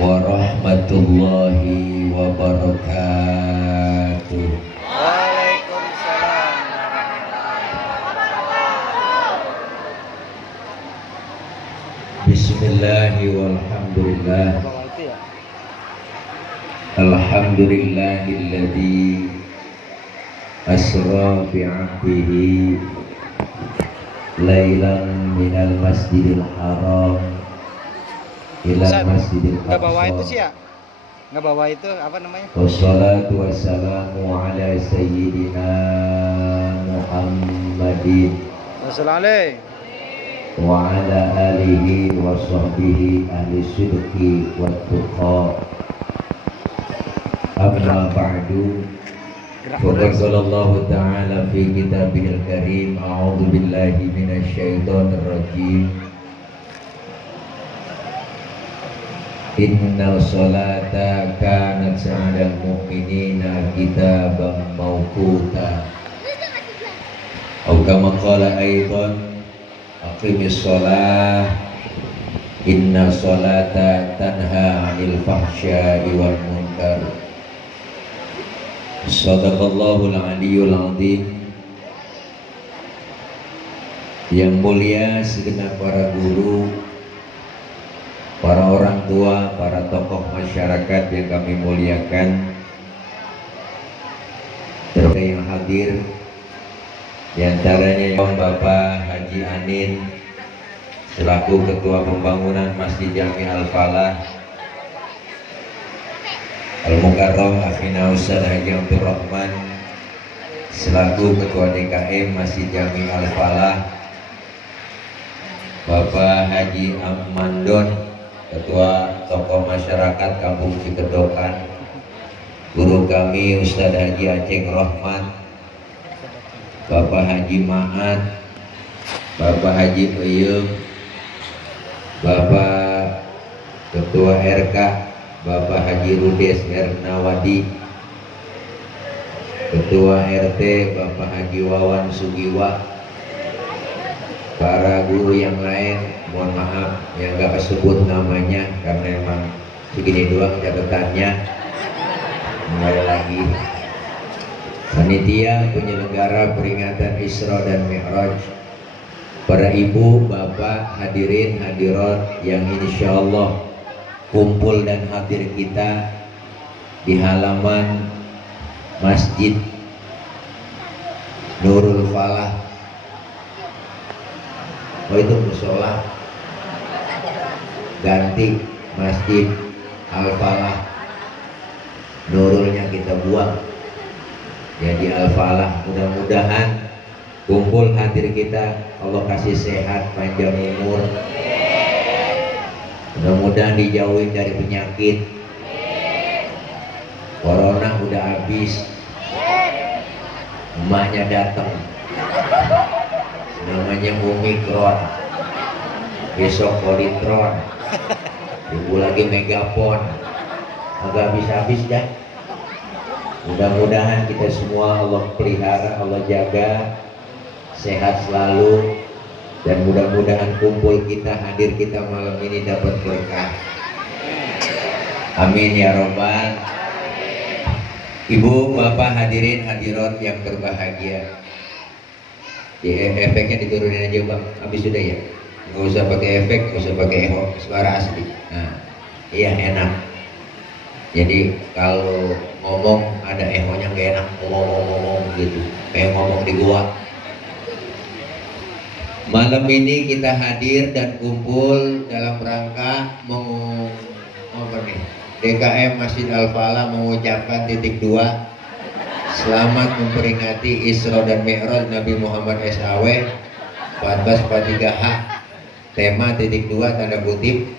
warahmatullahi wabarakatuh. Waalaikumsalam. Bismillahi walhamdulillah. Alhamdulillahilladzi asra bi'abdihi lailan minal masjidil haram ila masjidil aqsa. Nggak bawa itu sih ya? Nggak bawa itu apa namanya? Wassalatu wassalamu ala sayyidina Muhammadin wa ala alihi wa sahbihi ahli sidqi wa tuqa. Amma ba'du. Faqad qalallahu ta'ala fi kitabihil karim, a'udzu billahi minasyaitonir rajim. Inna sholata kanat 'alal mu'minina kitaban mawquta. Atau kama qala aidan aqimis sholah inna sholata tanha 'anil fahsya'i wal munkar. Shadaqallahul aliyyul azim. Yang mulia segenap para guru, para orang tua, para tokoh masyarakat yang kami muliakan, serta yang hadir, diantaranya yang Bapak Haji Anin selaku Ketua Pembangunan Masjid Jami Al-Falah, Al-Mukarram Akhina Ustaz Haji Abdul Rahman selaku Ketua DKM Masjid Jami Al-Falah, Bapak Haji Amandon Ketua Tokoh Masyarakat Kampung Cikedokan, guru kami Ustaz Haji Aceh Rahmat, Bapak Haji Mahat, Bapak Haji Uyum, Bapak Ketua RK Bapak Haji Rudes Ernawadi, Ketua RT Bapak Haji Wawan Sugiwa, para guru yang lain, mohon maaf yang gak kesebut namanya karena emang segini doang catatannya. Kembali lagi panitia penyelenggara peringatan Isra dan Mi'raj, para ibu, bapak, hadirin, hadirat yang insya Allah kumpul dan hadir kita di halaman Masjid Nurul Falah. Oh itu musola, ganti Masjid Al-Falah, Nurulnya kita buang jadi Al-Falah. Mudah-mudahan kumpul hadir kita Allah kasih sehat panjang umur, mudah-mudahan dijauhin dari penyakit. Corona udah habis, emaknya datang, namanya Omikron, besok Politron, ibu lagi Megapon, agak habis-habis dah. Mudah-mudahan kita semua Allah pelihara, Allah jaga, sehat selalu, dan mudah-mudahan kumpul kita, hadir kita malam ini dapat berkah. Amin ya robbal. Ibu, bapak, hadirin, hadirat yang berbahagia. Efeknya diturunin aja bang, habis sudah ya. Nggak usah pakai efek, nggak usah pakai eho, suara asli. Nah, iya enak. Jadi kalau ngomong ada ehonya nggak enak, ngomong gitu, kayak ngomong di gua. Malam ini kita hadir dan kumpul dalam rangka DKM Masjid Al-Falah mengucapkan titik 2 selamat memperingati Isra dan Mi'raj Nabi Muhammad SAW 1443H. Tema titik 2 tanda kutip,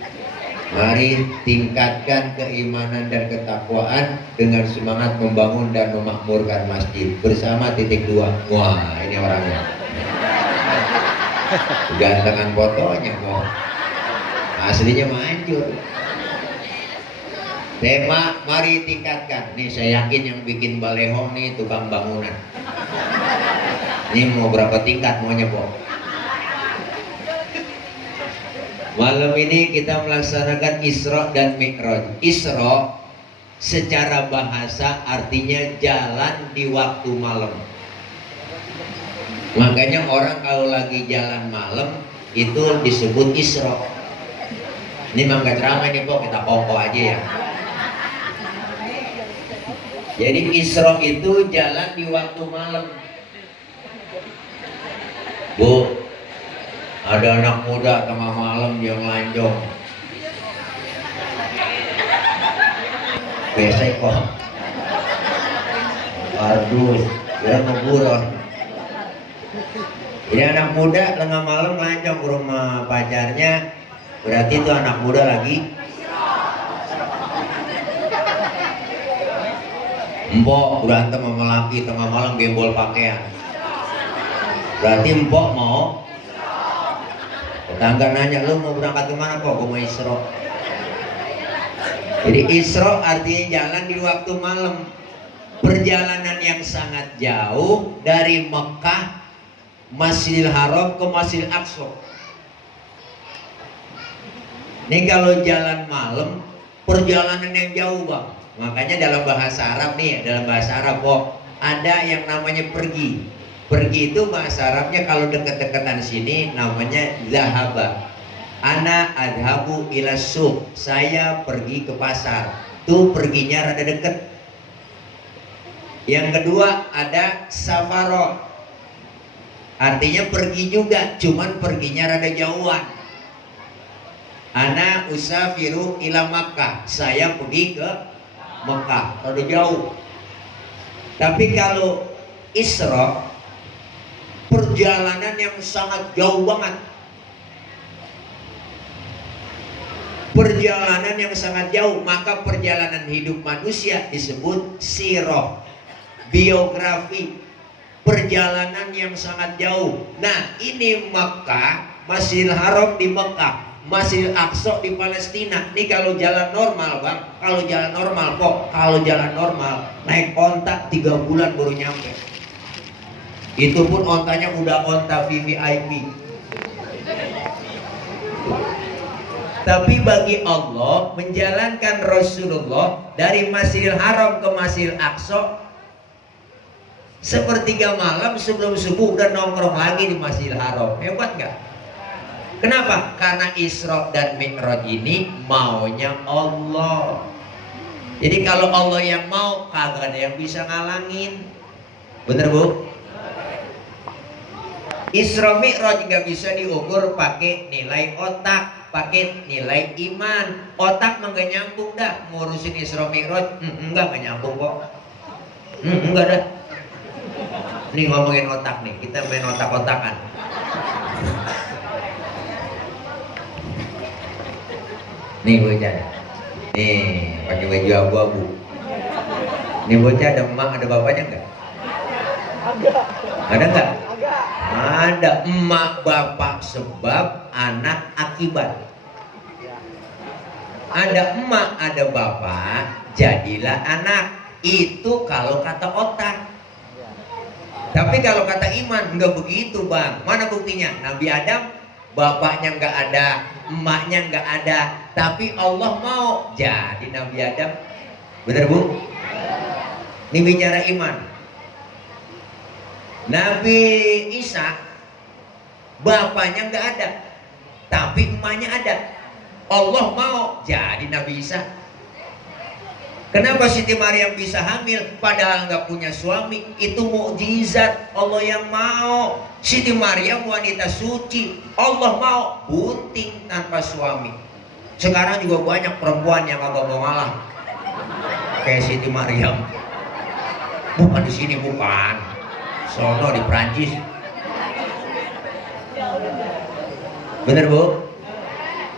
mari tingkatkan keimanan dan ketakwaan dengan semangat membangun dan memakmurkan masjid bersama titik 2. Wah, ini orangnya. Gantengan fotonya kok. Aslinya manjur. Tema mari tingkatkan. Nih saya yakin yang bikin baleho nih tukang bangunan. Ini mau berapa tingkat maunya kok? Malam ini kita melaksanakan Isra dan Mi'raj. Isra secara bahasa artinya jalan di waktu malam. Makanya orang kalau lagi jalan malam itu disebut Isra. Ini mangga ceramah nih Pok, kita pokok aja ya. Jadi Isra itu jalan di waktu malam. Bu, ada anak muda tengah malam yang lanjong. Biasa kok. Aduh, dia ngeburon. Jadi anak muda tengah malam lanjong ke rumah pacarnya. Berarti itu anak muda lagi Mbok berantem sama laki tengah malam gembol pakaian. Berarti Mbok mau. Tetangga nanya, lu mau berangkat kemana Pok? Gue mau Isra. Jadi Isra artinya jalan di waktu malam. Perjalanan yang sangat jauh dari Mekah, Masjidil Haram ke Masjidil Aqsa. Ini kalau jalan malam, perjalanan yang jauh Bang. Makanya dalam bahasa Arab nih, dalam bahasa Arab Pok, ada yang namanya pergi. Pergi itu bahasa Arabnya kalau deket-deketan sini namanya zahaba. Ana adhabu ila suq. Saya pergi ke pasar. Tuh perginya rada deket. Yang kedua ada safaro. Artinya pergi juga, cuman perginya rada jauhan. Ana usafiru ila Makkah. Saya pergi ke Mekah, rada jauh. Tapi kalau Isra, perjalanan yang sangat jauh banget. Perjalanan yang sangat jauh, maka perjalanan hidup manusia disebut sirah, biografi, perjalanan yang sangat jauh. Nah, ini Mekah, Masjidil Haram di Mekah, Masjidil Aqsa di Palestina. Ini kalau jalan normal Bang, kalau jalan normal kok, kalau jalan normal naik onta 3 bulan baru nyampe. Itu pun ontanya udah onta VVIP. Tapi bagi Allah menjalankan Rasulullah dari Masjidil Haram ke Masjidil Aqsa sepertiga malam sebelum subuh udah nongkrong lagi di Masjidil Haram. Hebat gak? Kenapa? Karena Isra dan Mi'raj ini maunya Allah. Jadi kalau Allah yang mau, kagak ada yang bisa ngalangin. Bener Bu? Isra Mi'raj nggak bisa diukur pakai nilai otak, pakai nilai iman. Otak mah nggak nyambung dah ngurusin Isra Mi'raj. Nggak nyambung kok. Enggak dah. Nih ngomongin otak nih, kita main otak-otakan. Nih bocah, nih pakai baju abu-abu. Nih bocah ada emak, ada bapaknya nggak? Ada nggak? Ada emak bapak sebab, anak akibat. Ada emak, ada bapak, jadilah anak. Itu kalau kata otak. Tapi kalau kata iman nggak begitu Bang. Mana buktinya? Nabi Adam bapaknya nggak ada, emaknya nggak ada, tapi Allah mau jadi Nabi Adam. Bener Bu? Ini bicara iman. Nabi Isa bapaknya nggak ada, tapi emaknya ada. Allah mau jadi Nabi Isa. Kenapa Siti Maryam bisa hamil padahal nggak punya suami? Itu mukjizat Allah yang mau. Siti Maryam wanita suci, Allah mau bunting tanpa suami. Sekarang juga banyak perempuan yang agak mau ngalah kayak Siti Maryam. Bukan di sini, bukan. Sono di Prancis. Bener Bu?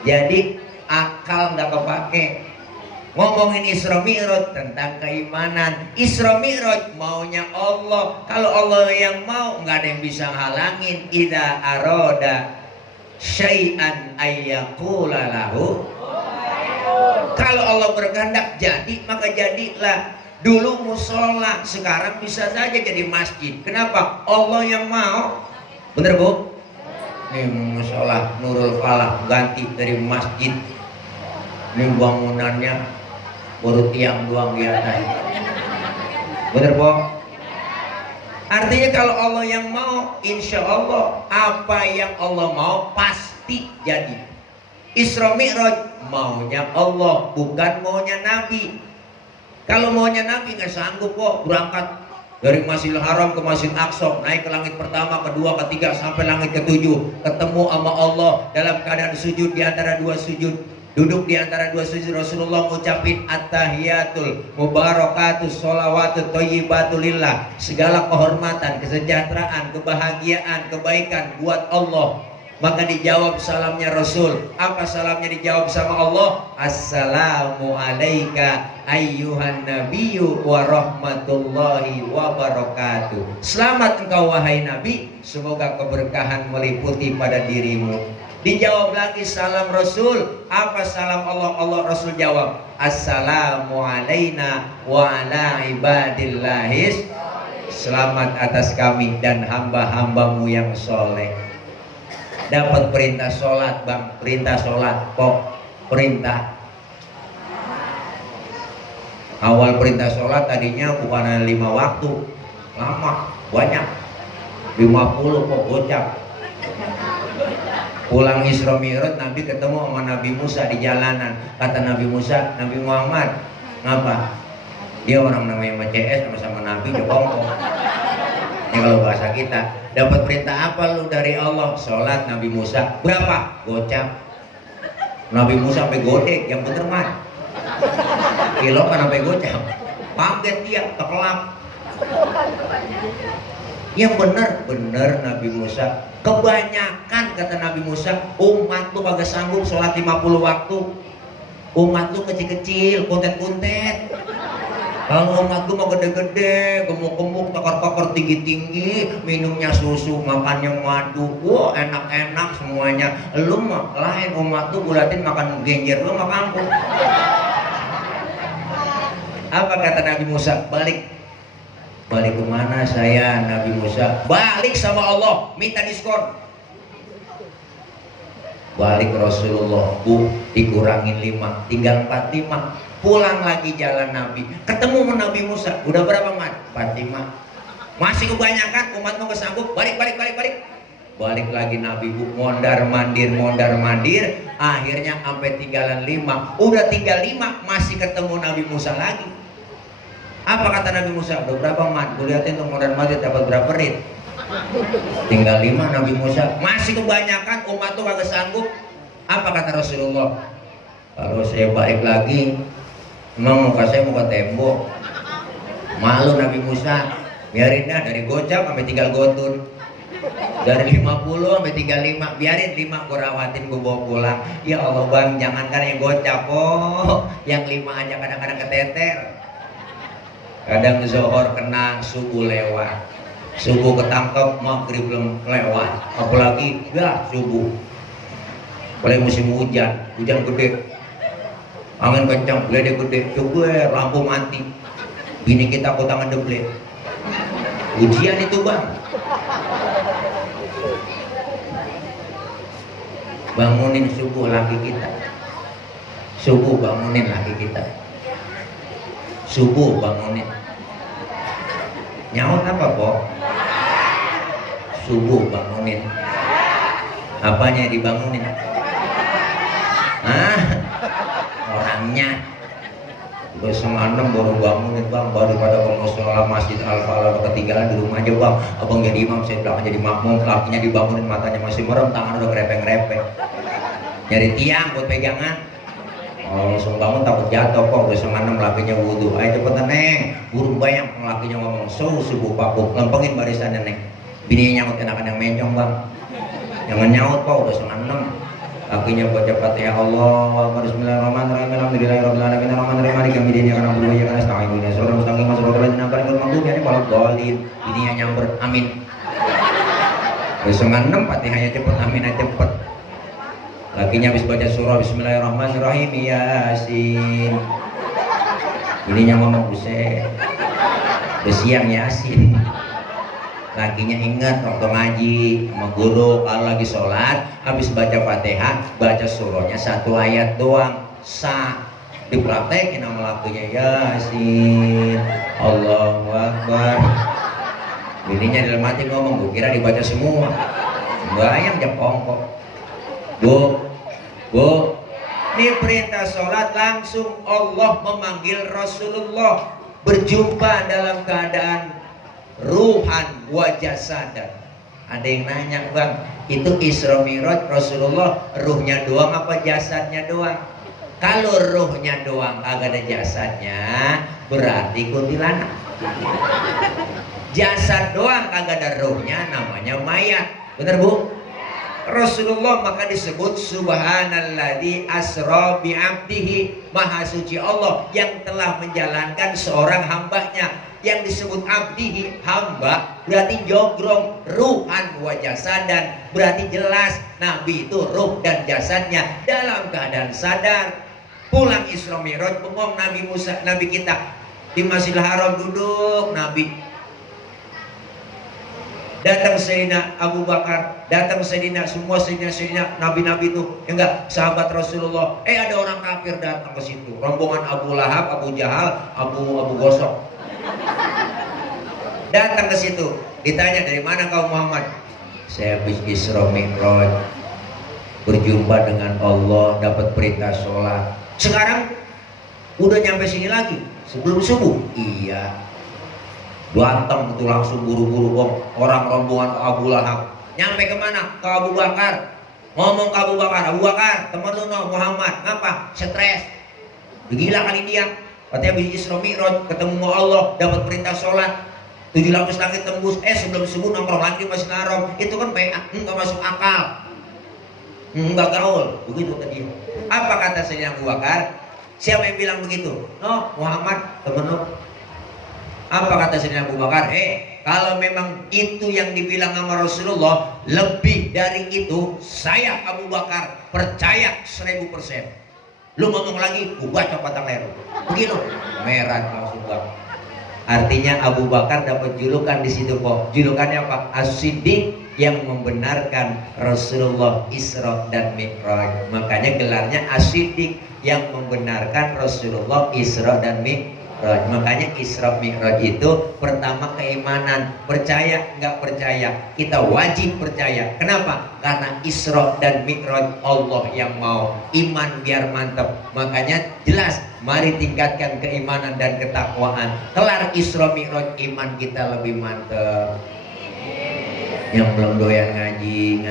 Jadi akal nggak kepake. Ngomongin Isra Mi'raj tentang keimanan. Isra Mi'raj maunya Allah. Kalau Allah yang mau, nggak ada yang bisa halangin. Idza aroda syai'an ayyaqula lahu. Kalau Allah berkehendak jadi, maka jadilah. Dulu musola, sekarang bisa saja jadi masjid. Kenapa? Allah yang mau. Bener Bu? Ini musola Nurul Falah ganti dari masjid. Ini bangunannya baru tiang doang di atas. Bener Bo? Artinya kalau Allah yang mau, insya Allah apa yang Allah mau pasti jadi. Isra Mi'raj maunya Allah, bukan maunya Nabi. Kalau maunya Nabi nggak sanggup kok berangkat dari Masjidil Haram ke Masjid Aqsa, naik ke langit pertama, kedua, ketiga, sampai langit ketujuh, ketemu sama Allah dalam keadaan sujud di antara dua sujud, duduk di antara dua sujud. Rasulullah ngucapin at-tahiyatul mubarakatus sholawatut thayyibatulillah, segala kehormatan, kesejahteraan, kebahagiaan, kebaikan buat Allah. Maka dijawab salamnya Rasul. Apa salamnya dijawab sama Allah? Assalamu alayka ayyuhan nabiyyu wa rahmatullahi wa barakatuh. Selamat engkau wahai Nabi, semoga keberkahan meliputi pada dirimu. Dijawab lagi salam Rasul. Apa salam Allah? Allah Rasul jawab assalamu alayna wa ala ibadillahis. Selamat atas kami dan hamba-hambamu yang soleh. Dapat perintah sholat bang, perintah sholat kok, perintah awal perintah sholat tadinya bukan 5 waktu, lama, banyak 50 kok gocap. Pulang Isra Mi'raj Nabi ketemu sama Nabi Musa di jalanan. Kata Nabi Musa, Nabi Muhammad ngapa? Dia orang namanya CS sama-sama Nabi jokongko. Ini kalau bahasa kita, dapat perintah apa lu dari Allah? Sholat. Nabi Musa berapa? Gocap. Nabi Musa sampai godek, yang bener mah kilo kan sampai gocap, kaget dia, terkelap. Yang bener Nabi Musa. Kebanyakan kata Nabi Musa, umat lu kagak sanggup sholat 50 waktu. Umat lu kecil-kecil, kuntet-kuntet. Kalau umat gue mau gede-gede, gemuk-gemuk, takar-takar tinggi-tinggi, minumnya susu, makannya madu, wah enak-enak semuanya. Lu mah lain, umat tuh gulatin makan genjer lu sama kangkung. Apa kata Nabi Musa? Balik kemana saya Nabi Musa? Balik sama Allah, minta diskon. Balik Rasulullah, bu dikurangin 5, tinggal 45. Pulang lagi jalan Nabi, ketemu sama Nabi Musa. Udah berapa mat? 45. Masih kebanyakan, umat mau kesanggup. Balik lagi Nabi, bu mondar mandir. Akhirnya sampai tinggalan 5. Udah tinggal 5, masih ketemu Nabi Musa lagi. Apa kata Nabi Musa? Udah berapa mat? Gue liatin tuh mondar mandir dapat berapa rit? Tinggal 5 Nabi Musa. Masih kebanyakan, umat tuh kagak sanggup. Apa kata Rasulullah? Kalau saya balik lagi, emang muka saya muka tembok. Malu Nabi Musa. Biarin dah, dari gocap sampai tinggal gotun. Dari 50 sampai tinggal 5. Biarin 5 gue rawatin, gue bawa pulang. Ya Allah bang, jangankan yang gocap, yang 5 aja kadang-kadang keteter. Kadang zohor kena, subuh lewat. Subuh ketangkep, maghrib belum lewat. Apalagi ya subuh. Apalagi musim hujan gede, angin kencang, geledek gede, coba lampu mati, bini kita tangan deble. Ujian itu bang. Bangunin subuh laki kita. Subuh bangunin laki kita. Subuh bangunin. Nyaut apa kok? Subuh bangunin. Apanya dibangunin? Orangnya. Udah 5:30 baru bangunin bang, baru pada musola Masjid Al-Falah ketinggalan di rumah aja bang. Abang jadi imam, saya belakang jadi makmum. Lakinya dibangunin, matanya masih merem, tangan udah kerepeng-repeng. Nyari tiang buat pegangan. Kalau langsung bangun takut jatuh kok. Udah 5:06 lakinya wudhu. Ayo cepetan neng, burung banyak. Lakinya ngomong subuh pakuk, lempengin barisannya neng. Bininya nyaut, enakan yang mencong bang. Jangan nyaut kok, udah 5:06. Lakinya baca Fatihah, Allah bismillahirrahmanirrahim, alhamdulillahirabbil alamin, arrahmanirrahim, maliki yaumiddin, iyyaka na'budu wa iyyaka nasta'in, ihdinas siratal mustaqim, siratal ladzina an'amta 'alaihim, ghairil maghdubi 'alaihim waladdallin. Bininya nyamber, amin. Udah 5:06, Fatihahnya cepet, aminnya cepet. Lakinya habis baca surah bismillahirrahmanirrahim, Yasin. Bininya ngomong buset. Udah siang Yasin. Lakinya ingat waktu ngaji sama guru kalau lagi sholat habis baca Fatihah baca surahnya 1 ayat doang, sah. Dipraktekin sama lakinya, Yasin, Allahu Akbar. Bininya dalam hati ngomong, gue kira dibaca semua. Bayang jepong kok. Bu, ini perintah sholat langsung Allah memanggil Rasulullah berjumpa dalam keadaan ruhan wa jasadan. Ada yang nanya, bang, itu Isra Mi'raj Rasulullah ruhnya doang apa jasadnya doang? Kalau ruhnya doang kagak ada jasadnya berarti kuntilanak. Jasad doang kagak ada ruhnya namanya mayat. Bener bu? Rasulullah maka disebut subhanalladzi asra bi'abdihi, maha suci Allah yang telah menjalankan seorang hambanya. Yang disebut abdihi, hamba, berarti jogrong, ruhan wa jasadan, berarti jelas Nabi itu ruh dan jasadnya dalam keadaan sadar. Pulang Isra Mi'raj bengong Nabi Musa, Nabi kita di Masjidil Haram duduk Nabi. Datang Sayyidina Abu Bakar, datang Sayyidina, semua Sayyidina Nabi-Nabi itu, ya enggak, sahabat Rasulullah. Ada orang kafir datang ke situ, rombongan Abu Lahab, Abu Jahal, Abu Gosok. Datang ke situ, ditanya dari mana kau Muhammad? Saya habis Isra Mi'raj, berjumpa dengan Allah, dapat perintah sholat. Sekarang udah nyampe sini lagi sebelum subuh. Iya. Datang itu langsung buru-buru orang rombongan Abu Lahab. Nyampe kemana? Ke Abu Bakar. Ngomong ke Abu Bakar, Abu Bakar, temen lu no Muhammad, ngapa? Stres. Gila kali dia. Katanya habis Isra Mi'raj ketemu Allah, dapat perintah sholat. 7 lapis langit tembus. Sebelum subuh nongkrong lagi masih Haram. Itu kan PA, nggak masuk akal. Nggak gaul. Begitu tadi. Apa kata Sayyidina Abu Bakar? Siapa yang bilang begitu? No, Muhammad, temen lu. Apa kata Sayyidina Abu Bakar? Kalau memang itu yang dibilang sama Rasulullah, lebih dari itu, saya Abu Bakar percaya 1000%. Lu ngomong lagi, gua baca patang leher. Begitu, merah langsung bang. Artinya Abu Bakar dapat julukan di situ kok. Julukannya apa? As-Siddiq, yang membenarkan Rasulullah Isra dan Mi'raj. Makanya gelarnya As-Siddiq, yang membenarkan Rasulullah Isra dan Mi'raj. Makanya Isra Mi'raj itu pertama keimanan. Percaya nggak percaya, kita wajib percaya. Kenapa? Karena Isra dan Mi'raj Allah yang mau. Iman biar mantap. Makanya jelas, mari tingkatkan keimanan dan ketakwaan. Kelar Isra Mi'raj, iman kita lebih mantap. Yang belum doyan ngaji.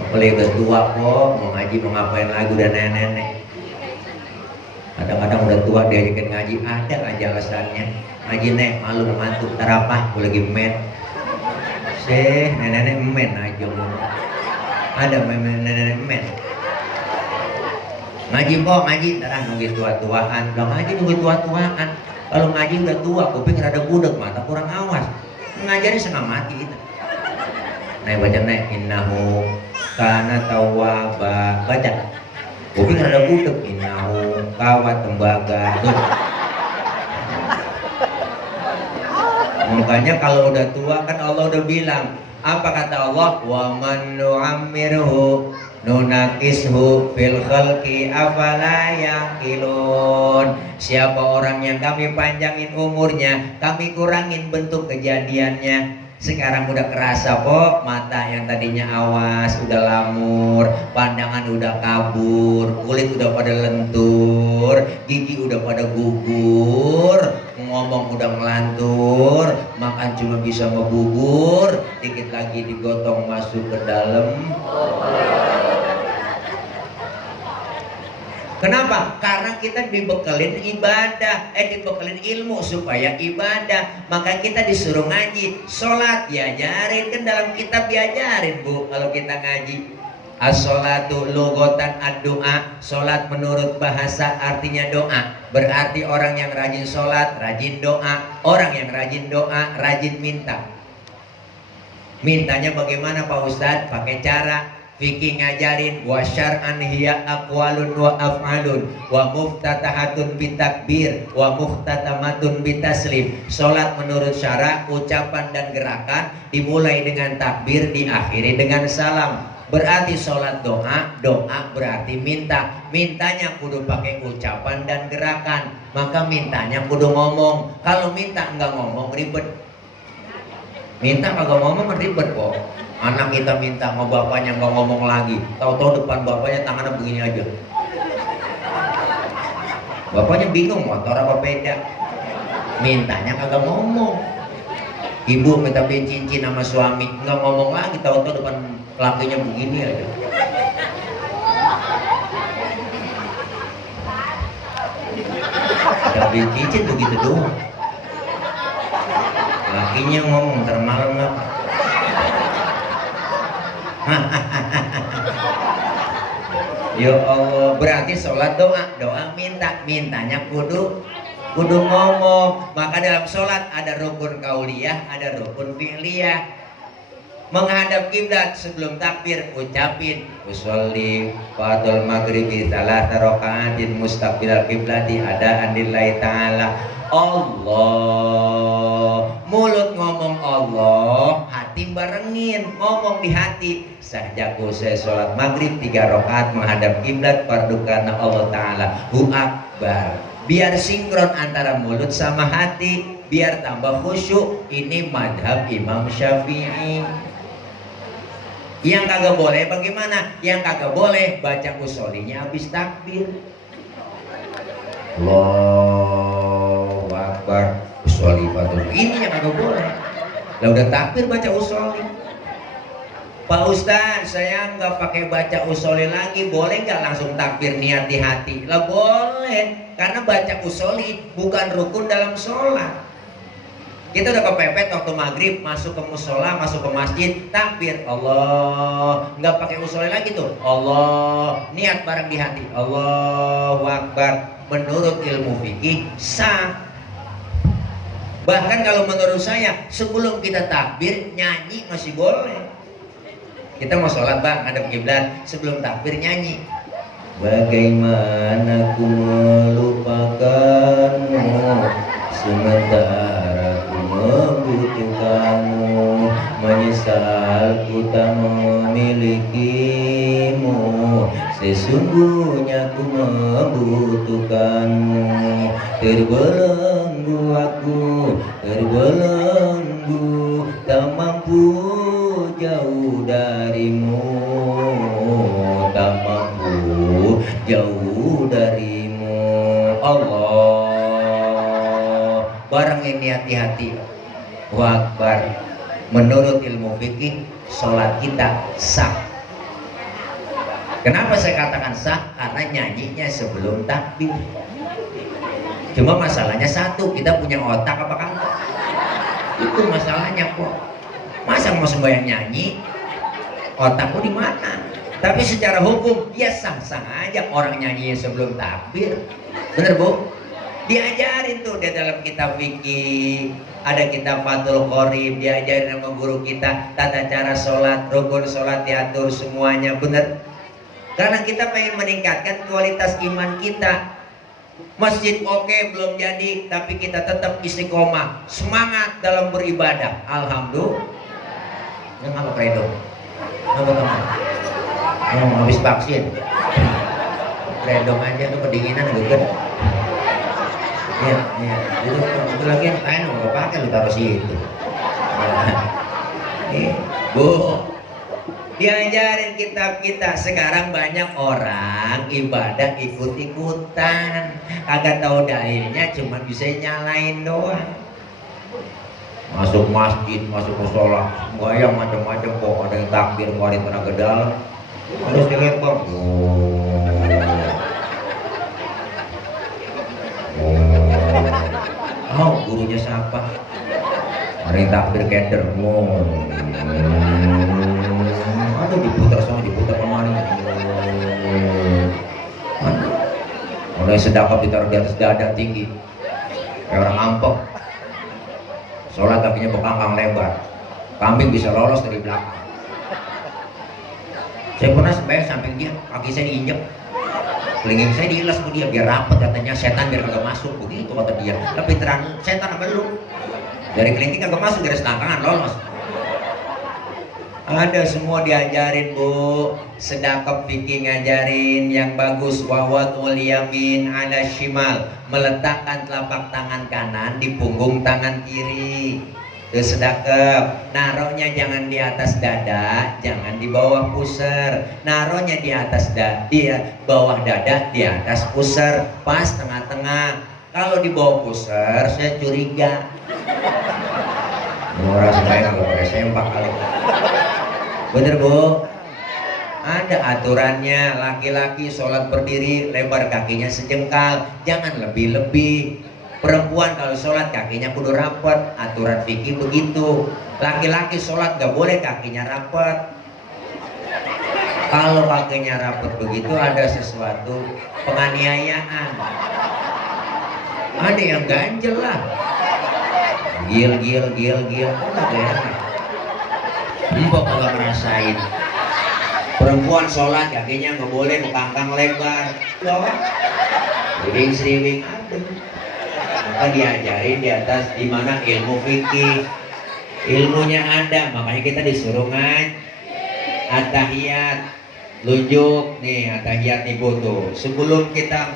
Apalagi udah tua kok, mau ngaji mau ngapain lagi, udah nenek-nenek. Kadang-kadang udah tua diajakin ngaji, ada aja alasannya. Ngaji nek, malu mantu, terapah, gue lagi men. Nenek-nenek men aja mulu. Ada nenek-nenek men. Ngaji kok, ngaji, terang nunggu tua-tuaan. Kalau ngaji nunggu tua-tuaan. Kalau ngaji udah tua, kuping rada budek, mata kurang awas. Ngajarin setengah mati itu. Nek baca nek, innahu kana tawwaba. Baca. Kuping rada budek, innahu kawat tembaga. Makanya kalau udah tua kan Allah udah bilang, apa kata Allah? Wa man nu'ammirhu nunakishu fil khalqi afala yaqilun. Siapa orang yang kami panjangin umurnya, kami kurangin bentuk kejadiannya. Sekarang udah kerasa kok, mata yang tadinya awas udah lamur, pandangan udah kabur, kulit udah pada lentur, gigi udah pada gugur, ngomong udah ngelantur, makan cuma bisa ngebubur, dikit lagi digotong masuk ke dalam. Kenapa? Karena kita dibekelin ibadah, dibekelin ilmu supaya ibadah. Maka kita disuruh ngaji, sholat diajarin, kan dalam kitab diajarin bu. Kalau kita ngaji, as-sholatu lugotan ad-doa, sholat menurut bahasa artinya doa. Berarti orang yang rajin sholat, rajin doa. Orang yang rajin doa, rajin minta. Mintanya bagaimana Pak Ustadz? Pakai cara Fikih ngajarin wa syar'an hiya aqwalun wa af'alun wa muftatahatun bitakbir wa muhtatamatun bitaslim. Salat menurut syara, ucapan dan gerakan dimulai dengan takbir, diakhiri dengan salam. Berarti salat doa, doa berarti minta. Mintanya kudu pakai ucapan dan gerakan. Maka mintanya kudu ngomong. Kalau minta enggak ngomong ribet. Minta kagak ngomong ribet kok. Anak kita minta sama bapaknya nggak ngomong lagi, tahu-tahu depan bapaknya tangannya begini aja. Bapaknya bingung motor apa beda, mintanya kagak ngomong. Ibu minta beli cincin sama suami, nggak ngomong lagi, tahu-tahu depan lakinya begini aja. Minta beli cincin begitu doang. Lakinya ngomong termalam nggak? Ya Allah, berarti sholat doa, doa minta, mintanya kudu ngomong. Maka dalam sholat ada rukun kauliyah, ada rukun fi'liyah. Menghadap kiblat sebelum takbir ucapin usolli fardul maghribi thalatha raka'atin mustaqbilal kiblati ada andillahi ta'ala. Allah, mulut ngomong Allah, hati barengin, ngomong di hati. Sahjaku saya sholat maghrib 3 rakaat menghadap kiblat fardu karena Allah Ta'ala hu akbar. Biar sinkron antara mulut sama hati, biar tambah khusyuk. Ini madhab Imam Syafi'i. Yang kagak boleh bagaimana? Yang kagak boleh baca usolinya habis takbir. Allahu Akbar, usoli fatul. Ini yang kagak boleh. Lah udah takbir baca usoli. Pak Ustadz, saya nggak pakai baca usoli lagi, boleh nggak langsung takbir niat di hati? Lah boleh, karena baca usoli bukan rukun dalam sholat. Kita udah kepepet waktu maghrib, masuk ke musola, masuk ke masjid, takbir Allah, nggak pakai usoli lagi tuh. Allah, niat bareng di hati. Allahu Akbar. Menurut ilmu fikih sah. Bahkan kalau menurut saya, sebelum kita takbir nyanyi masih boleh. Kita mau sholat bang, hadap kiblat, sebelum takbir nyanyi. Bagaimana ku melupakanmu, sementara ku membutuhkanmu, menyesal ku tak memilikimu, sesungguhnya ku membutuhkanmu. Terbelenggu aku, terbelenggu, tak mampu jauh darimu, tak mampu jauh darimu. Allah, bareng niat di hati. Akbar. Menurut ilmu fikih, sholat kita sah. Kenapa saya katakan sah? Karena nyanyinya sebelum takbir. Cuma masalahnya satu, kita punya otak apa kagak? Itu masalahnya kok. Masa mau sembahyang nyanyi, otakmu di mana? Tapi secara hukum ya sah-sah aja orang nyanyi sebelum takbir. Bener bu? Diajarin tuh di dalam kitab fikih, ada kitab Fathul Qorib, diajarin sama guru kita tata cara sholat, rukun sholat diatur semuanya bener. Karena kita pengen meningkatkan kualitas iman kita. Masjid oke, belum jadi, tapi kita tetap istiqomah, semangat dalam beribadah. Alhamdulillah. Yang apa kredo? Apa kamu? Habis vaksin. Kredo aja tuh kedinginan gede. Iya, iya. Itu lagi yang lain nggak pakai lu taruh situ. Bu, diajarin kitab kita. Sekarang banyak orang ibadah ikut-ikutan, kagak tahu dalilnya, cuma bisa nyalain doang. Masuk masjid, masuk musola, sembahyang macam-macam kok, ada yang takbir ngeluarin tenaga dalam. Terus dilihat bang, oh, gurunya siapa? Ada yang takbir keder, ada diputar sama diputar kemarin. Ada yang sedekap ditaruh di atas dada tinggi, kayak orang ampok. Sholat kakinya bekangkang lebar, kambing bisa lolos dari belakang. Saya pernah sembahyang samping dia, kaki saya diinjek, kelingking saya diilas ke dia biar rapet, katanya setan biar kagak masuk, begitu kata dia. Tapi terang setan apa lu? Dari kelingking kagak masuk, dari selangkangan lolos. Ada semua diajarin bu, sedekap fikih ngajarin yang bagus. Wawadul yamin ala shimal, meletakkan telapak tangan kanan di punggung tangan kiri. Itu sedekap. Naruhnya jangan di atas dada, jangan di bawah pusar. Naruhnya di atas bawah dada, di atas pusar, pas tengah-tengah. Kalau di bawah pusar, saya curiga. Orang saya nggak pakai sempak kali. Bener bu? Ada aturannya. Laki-laki sholat berdiri lebar kakinya sejengkal, jangan lebih-lebih. Perempuan kalau sholat kakinya kudu rapat, aturan fikih begitu. Laki-laki sholat gak boleh kakinya rapat. Kalau kakinya rapat begitu ada sesuatu penganiayaan. Ada yang ganjel lah, gil. Enggak enak. Mbok kagak ngerasain. Perempuan sholat kakinya nggak boleh kangkang lebar, sering adem. Maka diajarin di atas di mana ilmu fikih, ilmunya ada. Makanya kita disuruh at-tahiyat, lunjuk nih at-tahiyat nih tuh. Sebelum kita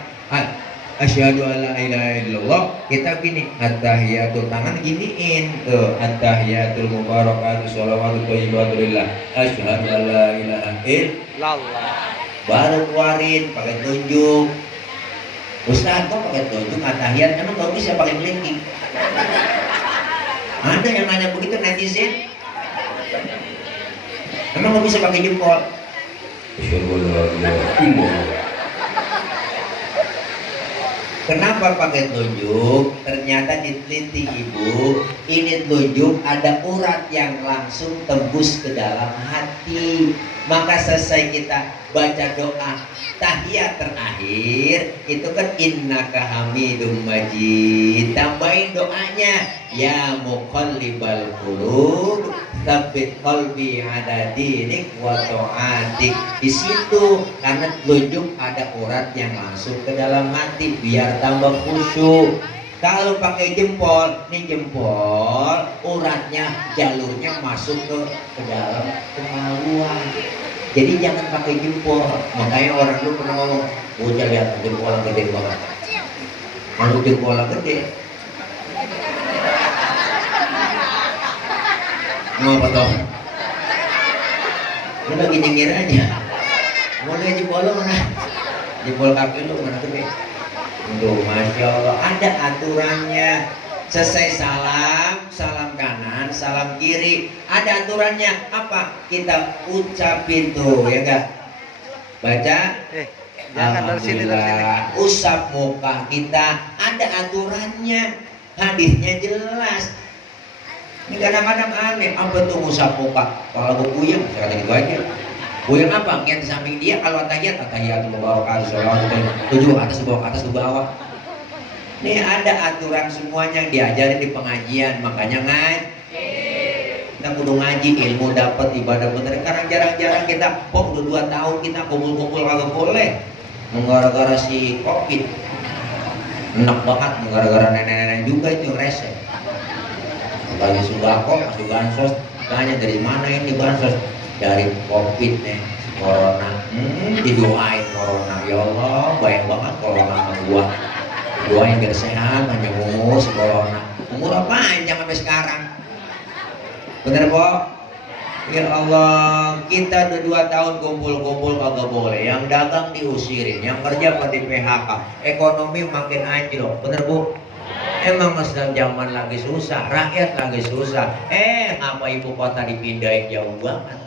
asyhadu alla ilaha illallah, kita gini, at-tahiyatul, tangan giniin tuh, at-tahiyatul mubarakatuh sholawatu thayyibatu lillah, asyhadu alla ilaha illallah. Baru keluarin pakai tunjuk. Ustaz kok pakai tunjuk at-tahiyat, emang gak bisa pakai kelingking? Ada yang nanya begitu netizen. Emang gak bisa pakai jempol? Asyhadu alla ilaha illallah. Kenapa pakai telunjuk? Ternyata diteliti ibu, ini telunjuk ada urat yang langsung tembus ke dalam hati. Maka selesai kita baca doa tahiyat terakhir, itu kan innaka hamidum majid. Tambahin doanya, ya muqallibal qulub tsabbit qalbi ala dinik wa ta'atik. Di situ karena telunjuk ada urat yang langsung ke dalam hati biar tambah khusyuk. Kalau pakai jempol, nih jempol uratnya jalurnya masuk ke dalam kemaluan. Jadi jangan pakai jempol. Makanya orang dulu pernah ngomong, bocah lihat jempol gede banget. Kalau jempol gede, ngapa dong? Lu lagi nyengir aja. Mau lihat jempol lo mana? Jempol kaki lu mana gede? Tuh, masya Allah, ada aturannya. Selesai salam kanan, salam kiri, ada aturannya. Apa? Kita ucapin tuh, ya enggak? Baca. Jangan dari sini. Usap muka kita, ada aturannya. Hadisnya jelas. Ini kadang-kadang aneh, apa tuh usap muka? Kalau gue puyeng, saya kata gitu aja. Puyeng apa? Yang di samping dia kalau tahiyatul mubarakatuh sholawatu tujuh atas ke bawah. Ini ada aturan semuanya diajarin di pengajian. Makanya kita kudu ngaji, ilmu dapat, ibadah bener. Sekarang jarang-jarang kita, udah 2 tahun kita kumpul-kumpul kagak boleh. Gara-gara si Covid. Enak banget, gara-gara nenek-nenek juga itu rese. Bagi sembako, masuk bansos, tanya dari mana ini bansos? Dari Covid nih, corona. Didoain corona, ya Allah, bayang banget corona sama gua. Doain biar sehat, panjang umur, corona. Umur apaan jangan sampai sekarang. Bener Pok? Ya Allah, kita udah 2 tahun kumpul-kumpul kagak boleh. Yang dagang diusirin, yang kerja pada di PHK, ekonomi makin anjlok. Bener Bu? Emang sedang zaman lagi susah, rakyat lagi susah. Apa ibu kota dipindahin jauh banget?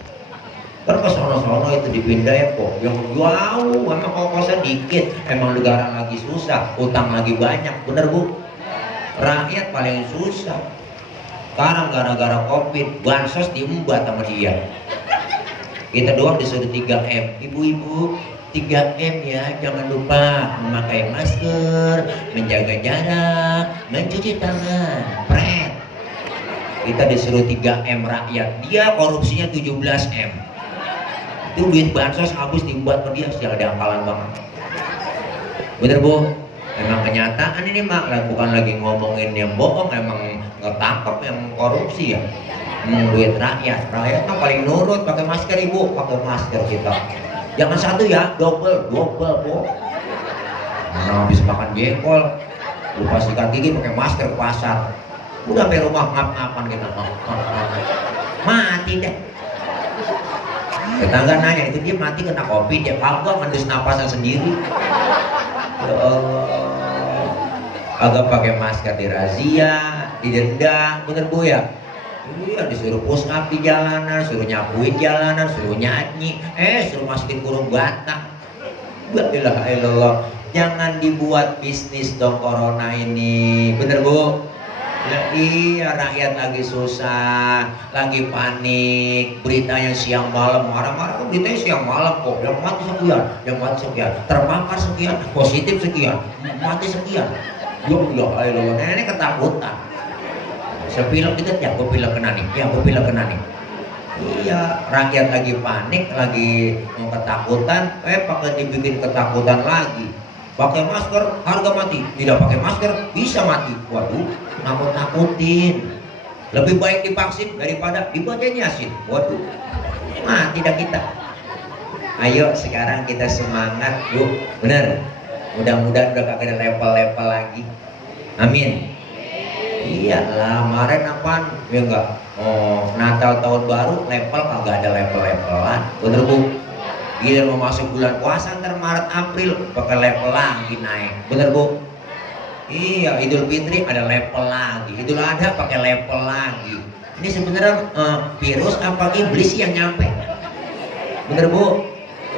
Kan ke sono-sono itu dipindahin kok, yang jauh, emang kosnya dikit. Emang negara lagi susah, utang lagi banyak, bener Bu? Rakyat paling susah. Sekarang gara-gara Covid, bansos diembat sama dia. Kita doang disuruh 3M. Ibu-ibu, 3M ya, jangan lupa memakai masker, menjaga jarak, mencuci tangan. Pret. Kita disuruh 3M rakyat, dia korupsinya 17M. Itu duit bansos habis dibuat ke dia, sial dangkalan banget. Bener Bu? Emang kenyataan ini mak, bukan lagi ngomongin yang bohong, emang ngetangkap yang korupsi ya. Duit rakyat mah paling nurut, pakai masker ibu, pakai masker kita. Jangan satu ya, double Bu. Nah, habis makan jengkol, lupa sikat gigi pakai masker ke pasar. Udah sampai rumah ngap-ngapan kita, mati deh. Tetangga nanya, itu dia mati kena kopi, dia kagak ngendus napasan sendiri. Ya Allah, agak pakai masker dirazia, didenda, bener Bu ya? Iya, disuruh push up di jalanan, suruh nyapuin jalanan, suruh nyanyi, suruh masukin kurung batang. La ilaha illallah. Jangan dibuat bisnis dong corona ini, bener Bu? Ya, iya, rakyat lagi susah, lagi panik, beritanya siang malam, marah-marah beritanya siang malam kok, yang mati sekian, terpapar sekian, positif sekian, mati sekian. Ya Allah, ini ketakutan. Sepilek dikit ya, gue pilek kena nih, Iya, rakyat lagi panik, lagi mau ketakutan, pakai dibikin ketakutan lagi. Pakai masker, harga mati. Tidak pakai masker, bisa mati. Waduh, nakut-nakutin. Lebih baik divaksin daripada dibacain Yasin. Waduh, mati dah kita. Ayo sekarang kita semangat yuk, bener. Mudah-mudahan udah kagak ada level-level lagi. Amin. Iyalah, kemarin apaan? Ya enggak. Oh, Natal tahun baru level kagak ada level-levelan. Bener Bu? Gila mau masuk bulan puasa ntar Maret April pakai level lagi naik. Bener Bu? Iya, Idul Fitri ada level lagi. Idul Adha pakai level lagi. Ini sebenarnya virus apa iblis yang nyampe? Bener Bu?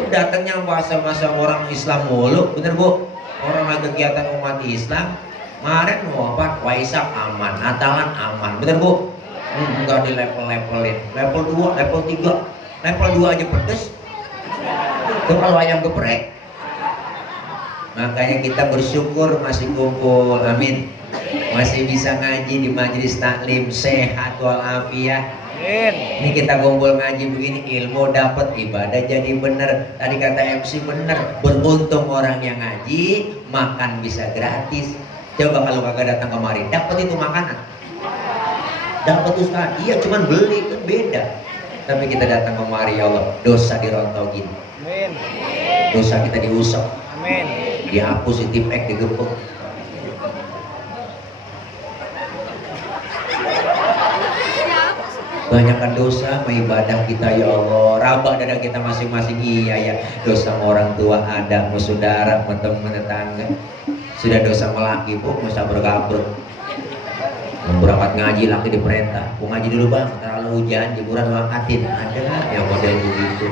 Datangnya masa-masa orang Islam mulu. Bener Bu? Orang lagi kegiatan umat Islam. Kemarin mau apa? Waisak aman, Natalan aman. Bener Bu? Enggak di level-levelin. Level 2, level 3. Level 2 aja pedes. Itu kalau ayam geprek. Makanya kita bersyukur masih kumpul, amin. Masih bisa ngaji di majelis taklim, sehat walafiat. Ini kita kumpul ngaji begini, ilmu dapat, ibadah jadi bener. Tadi kata MC bener, beruntung orang yang ngaji, makan bisa gratis. Coba kalau kagak datang kemari, dapat itu makanan. Dapat Ustaz, iya cuman beli kan beda. Tapi kita datang kemari, ya Allah, dosa dirontogin. Amin. Dosa kita diusap. Amin. Dihapus, ditipek, digepuk. Banyakkan dosa ibadah kita ya Allah. Rabak dada kita masing-masing. Iya ya, dosa sama orang tua ada, sama saudara, sama teman tetangga. Sudah dosa melaki Bu, masa bergabruk. Berangkat ngaji laki diperintah, mau ngaji dulu bang, terlalu hujan, jemuran lu angkatin. Ada yang model begitu.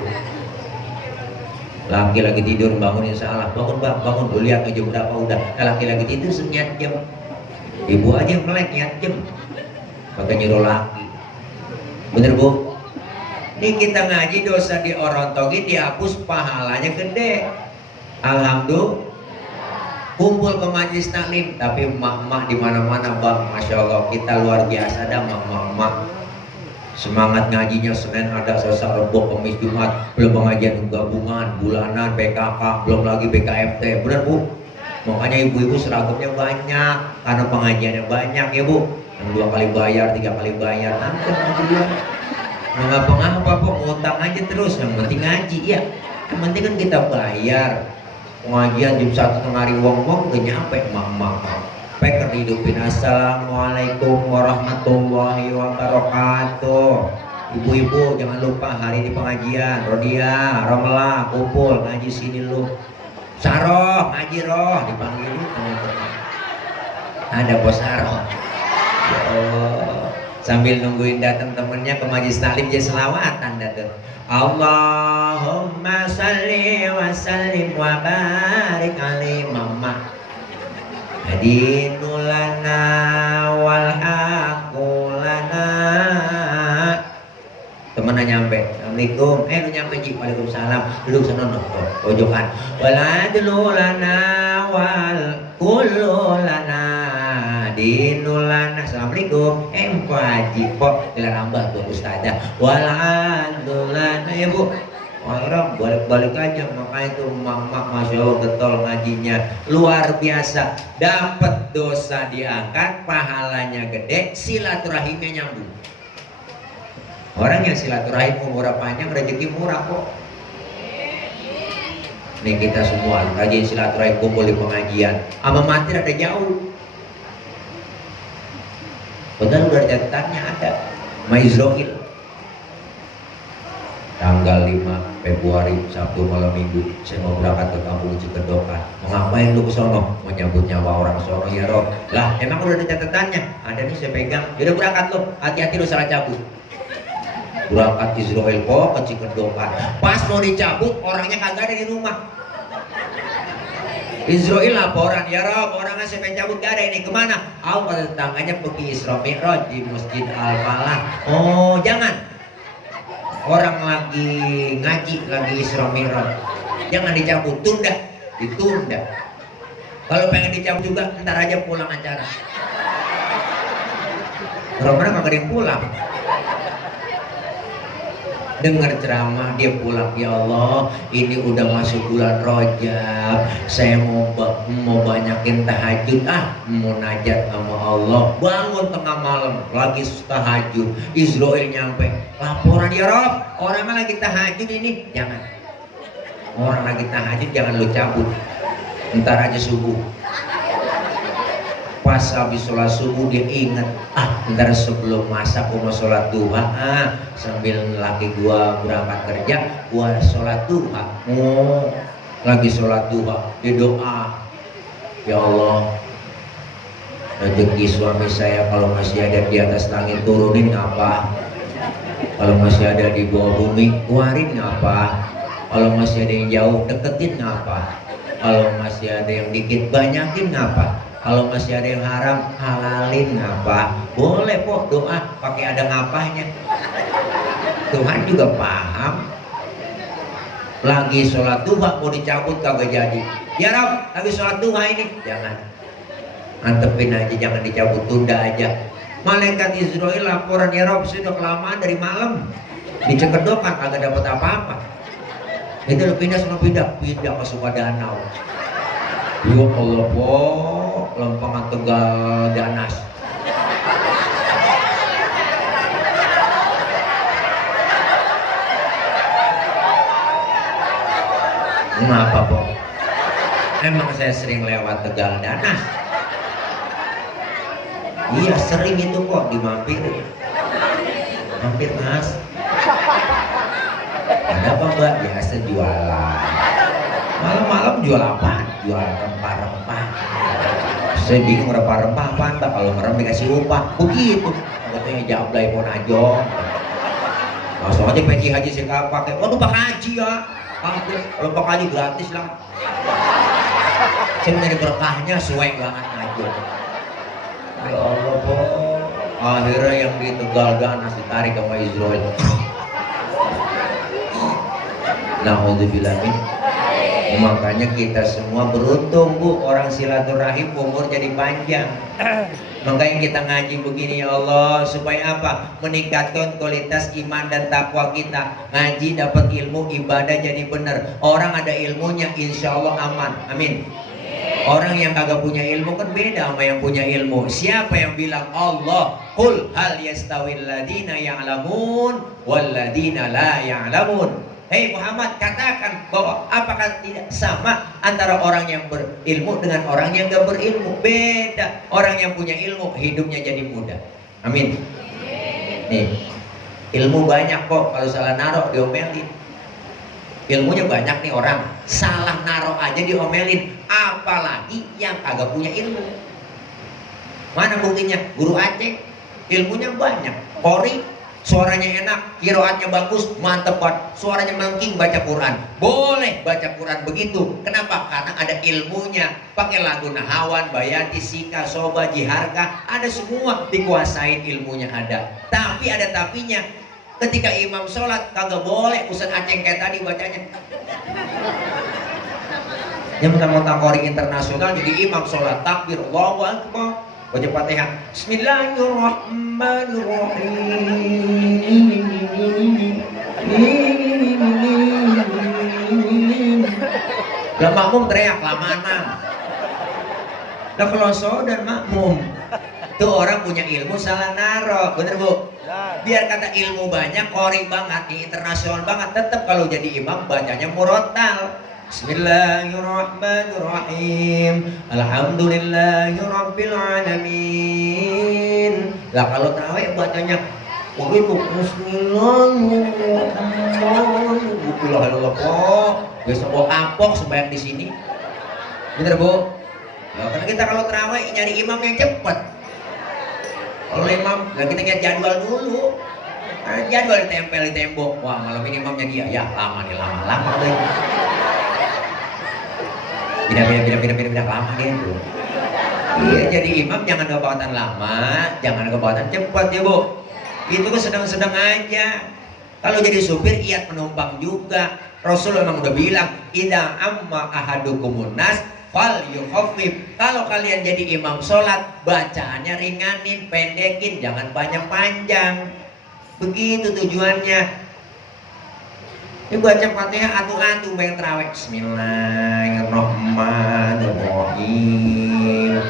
Laki lagi tidur, bangunin salah, bangun bang, bangun dulu, lihat jam berapa udah. Laki lagi tidur senyat jam, ibu aja yang melek nyat jam, pakai nyuruh laki. Bener Bu? Ini kita ngaji dosa diorontokin, dihapus, pahalanya gede. Alhamdulillah. Kumpul ke majelis taklim, tapi emak-emak di mana-mana bang, masya Allah kita luar biasa dah emak-emak. Semangat ngajinya Senin ada, Selasa, Rabu, Kamis, Jumat, belum pengajian gabungan, bulanan, PKK, belum lagi BKFT, bener Bu? Makanya ibu-ibu seragamnya banyak, karena pengajiannya banyak ya Bu. Yang 2 kali bayar, 3 kali bayar, nanti ngajian. Nggak ngapa-ngapa kok, ngutang aja terus, yang penting ngaji ya. Yang penting kan kita bayar. Pengajian jam 1 tengah hari wong-wong udah nyampe emak-emak. Peker hidupin. Assalamualaikum warahmatullahi wabarakatuh. Ibu-ibu jangan lupa hari ini pengajian. Rodia, Romela, kumpul ngaji sini lu. Saroh, ngaji roh, dipanggil ada bos Saroh. Ya Allah. Sambil nungguin datang temennya ke majelis taklim jadi selawatan datang. Allahumma salli wa sallim wa barik alaihi mama. Hadinulana wal haqulana. Temennya nyampe. Assalamualaikum. Lu nyampe Ji. Waalaikumsalam. Duduk sana nonton pojokan. Waladulana wal kululana. Dinulana. Assalamualaikum. Pak Haji kok gelar hamba tuh ustazah. Waladulana ya Bu. Orang balik-balik aja, makanya tuh emak-emak masya Allah getol ngajinya luar biasa, dapat dosa diangkat, pahalanya gede, silaturahimnya nyambung. Orang yang silaturahim umur panjang, rezeki murah kok. Nih kita semua rajin silaturahim, kumpul di pengajian, sama mati ada jauh. Padahal udah catatannya ada. Maizroil tanggal 5 Februari Sabtu malam Minggu saya mau berangkat ke kampung Cikedokan. Mau ngapain lu ke sono? Mau nyambut nyawa orang sono ya Rob. Lah emang udah ada catatannya? Ada nih saya pegang. Yaudah berangkat lu, hati-hati lu salah cabut. Berangkat Israel kok ke Cikedokan. Pas mau dicabut orangnya kagak ada di rumah. Israel laporan, ya Rob orangnya saya pengen cabut gak ada ini, kemana? Aku pada tetangganya pergi Isra Mi'raj di Masjid Al-Falah. Oh jangan, orang lagi ngaji, lagi Isra Mi'raj, jangan dicabut, ditunda. Kalau pengen dicabut juga ntar aja pulang acara. Orang-orang kagak ada yang pulang. Dengar ceramah dia pulang, ya Allah ini udah masuk bulan Rajab, saya mau banyakin tahajud, mau najat sama Allah. Bangun tengah malam lagi tahajud, Israel nyampe laporan, ya Rob orang lagi tahajud ini. Jangan, orang lagi tahajud jangan lu cabut, ntar aja subuh. Pas habis sholat subuh dia ingat, ntar sebelum masak gua mau sholat duha, sambil laki gua berangkat kerja gua sholat duha. Oh lagi sholat duha dia doa, ya Allah rezeki suami saya kalau masih ada di atas langit turunin apa, kalau masih ada di bawah bumi keluarin apa, kalau masih ada yang jauh deketin apa, kalau masih ada yang dikit banyakin apa, kalau masih ada yang haram halalin apa. Boleh kok doa pakai ada ngapanya. Tuhan juga paham. Lagi sholat duha mau dicabut kagak jadi, ya Rob lagi sholat duha ini, jangan, antepin aja, jangan dicabut, tunda aja. Malaikat Israel laporan, ya Rob sudah kelamaan dari malam di Cikedokan kagak dapat apa-apa. Itu lo pindah ke Sukadanau. Ya Allah po, Lempangan Tegal Danas. Kenapa po? Emang saya sering lewat Tegal Danas. Iya sering itu kok dimampir. Mampir mas. Ada apa mbak? Biasa jualan. Malam-malam jual apa? Jual rempah-rempah. Saya bingung rempah-rempah apaan mbak? Kalau merem dikasih upah. Begitu. Katanya jablay pun aja. Langsung aja peci haji saya pakai. Waduh pak haji ya. Kalau pak haji gratis lah. Saya dari berkahnya suek banget aja. Ya Allah po. Akhirnya yang di Tegal Danas ditarik sama Israel. Na'udzubillah min. Makanya kita semua beruntung bu, orang silaturahim umur jadi panjang. Makanya kita ngaji begini ya Allah, supaya apa? Meningkatkan kualitas iman dan takwa kita. Ngaji dapat ilmu, ibadah jadi benar. Orang ada ilmunya insya Allah aman, amin. Orang yang kagak punya ilmu kan beda sama yang punya ilmu. Siapa yang bilang Allah qul hal yastawil ladina ya'lamun wal ladina la ya'lamun. Hei Muhammad, katakan bahwa apakah tidak sama antara orang yang berilmu dengan orang yang gak berilmu? Beda. Orang yang punya ilmu hidupnya jadi mudah. Amin. Nih, ilmu banyak kok, kalau salah naruh diomelin. Ilmunya banyak nih orang, salah naruh aja diomelin. Apalagi yang kagak punya ilmu. Mana buktinya? Guru Aceh ilmunya banyak, Qori suaranya enak, kiroatnya bagus, mantep banget, suaranya melengking baca Quran. Boleh baca Quran begitu. Kenapa? Karena ada ilmunya. Pakai lagu Nahawan, Bayati, Sika, Soba, Jiharka, ada semua, dikuasain ilmunya ada. Tapi ada tapinya. Ketika imam sholat kagak boleh Ustaz Aceh kayak tadi bacanya. Yang mentang-mentang Qori internasional jadi imam sholat takbir Allahu Akbar, baca Fatihah Bismillahirrahmanirrahim. Lah makmum teriak lamaan mam. Lah kalau dan makmum tuh orang punya ilmu salah naro, bener bu? Biar kata ilmu banyak, kori banget, internasional banget, tetap kalau jadi imam bacanya murotal. Bismillahirrahmanirrahim. Alhamdulillahirabbil alamin. Lah kalau tarawih bacanya begitu Bismillahirrahmanirrahim. Besok bawa kapok sembahyang di sini. Bener bu? Nah, karena kita kalau tarawih nyari imam yang cepat. Kalau imam, lah kita lihat jadwal dulu. Nah, jadwal ditempel di tembok. Wah malam ini imamnya dia, ya lama nih lama deh. Pindah lama gitu. Iya jadi imam jangan kebawatan lama, jangan kebawatan cepat ya bu. Itu kan sedang-sedang aja. Kalau jadi supir iat penumpang juga. Rasul memang udah bilang, idza amma ahadukumun nas fal yukhaffif. Kalau kalian jadi imam sholat, bacaannya ringanin, pendekin, jangan panjang-panjang. Begitu tujuannya. Ini baca Fatihah atu-atu bayang terawih. Bismillahirrahmanirrahim.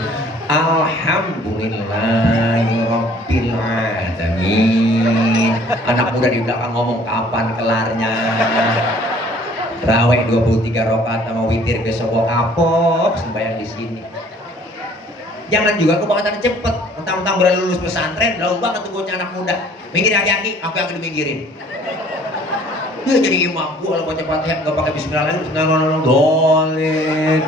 Alhamdulillahirabbil alamin. Anak muda di belakang ngomong kapan kelarnya. Terawih 23 rakaat sama witir besok gua kapok sembahyang di sini. Jangan juga kebawatan cepet. Mentang-mentang baru lulus pesantren, jauh banget tuh bocah anak muda. Minggir hati-hati, apa yang diminggirin? Dia jadi imam gua kalau baca Fatihah nggak pakai bismillah lagi, bismillahirrahmanirrahim.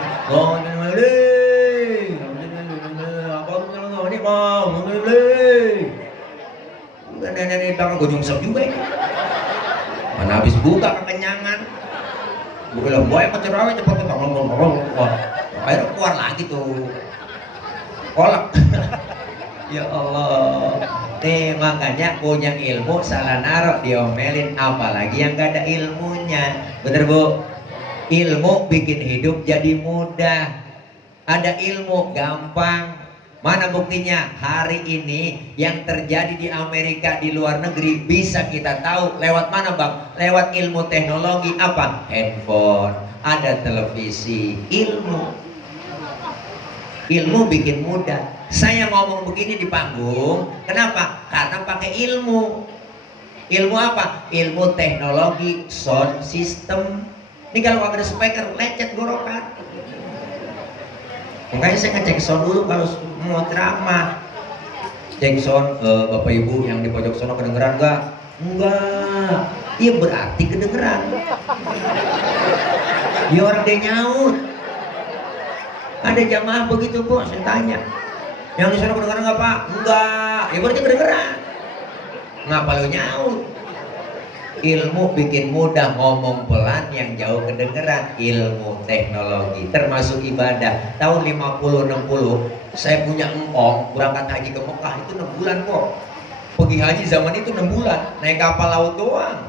Nenek belakang gue nyungsep juga ini. Mana habis buka kekenyangan. Gue bilang boy ke cerawih cepet akhirnya keluar lagi tuh kolak. Ya Allah. Nih makanya punya ilmu salah naruh diomelin, apalagi yang gak ada ilmunya. Bener bu? Ilmu bikin hidup jadi mudah. Ada ilmu gampang. Mana buktinya? Hari ini yang terjadi di Amerika, di luar negeri bisa kita tahu lewat mana bang? Lewat ilmu teknologi apa? Handphone, ada televisi, ilmu bikin mudah. Saya ngomong begini di panggung, kenapa? Karena pakai ilmu. Ilmu apa? Ilmu teknologi sound system. Ini kalau ada speaker lecet gorokan. Makanya saya ngecek sound dulu kalau mau ceramah. Cek sound, bapak ibu yang di pojok sono kedengeran nggak? Enggak. Iya berarti kedengeran. Ya orang dia nyaut. Ada jamaah begitu bu, saya tanya. Yang di sana kedengeran nggak pak? Enggak. Ya berarti kedengeran. Ngapa lu nyaut? Ilmu bikin mudah, ngomong pelan yang jauh kedengeran. Ilmu teknologi termasuk ibadah. Tahun 50-60 saya punya engkong berangkat haji ke Mekah itu 6 bulan kok. Pergi haji zaman itu 6 bulan, naik kapal laut doang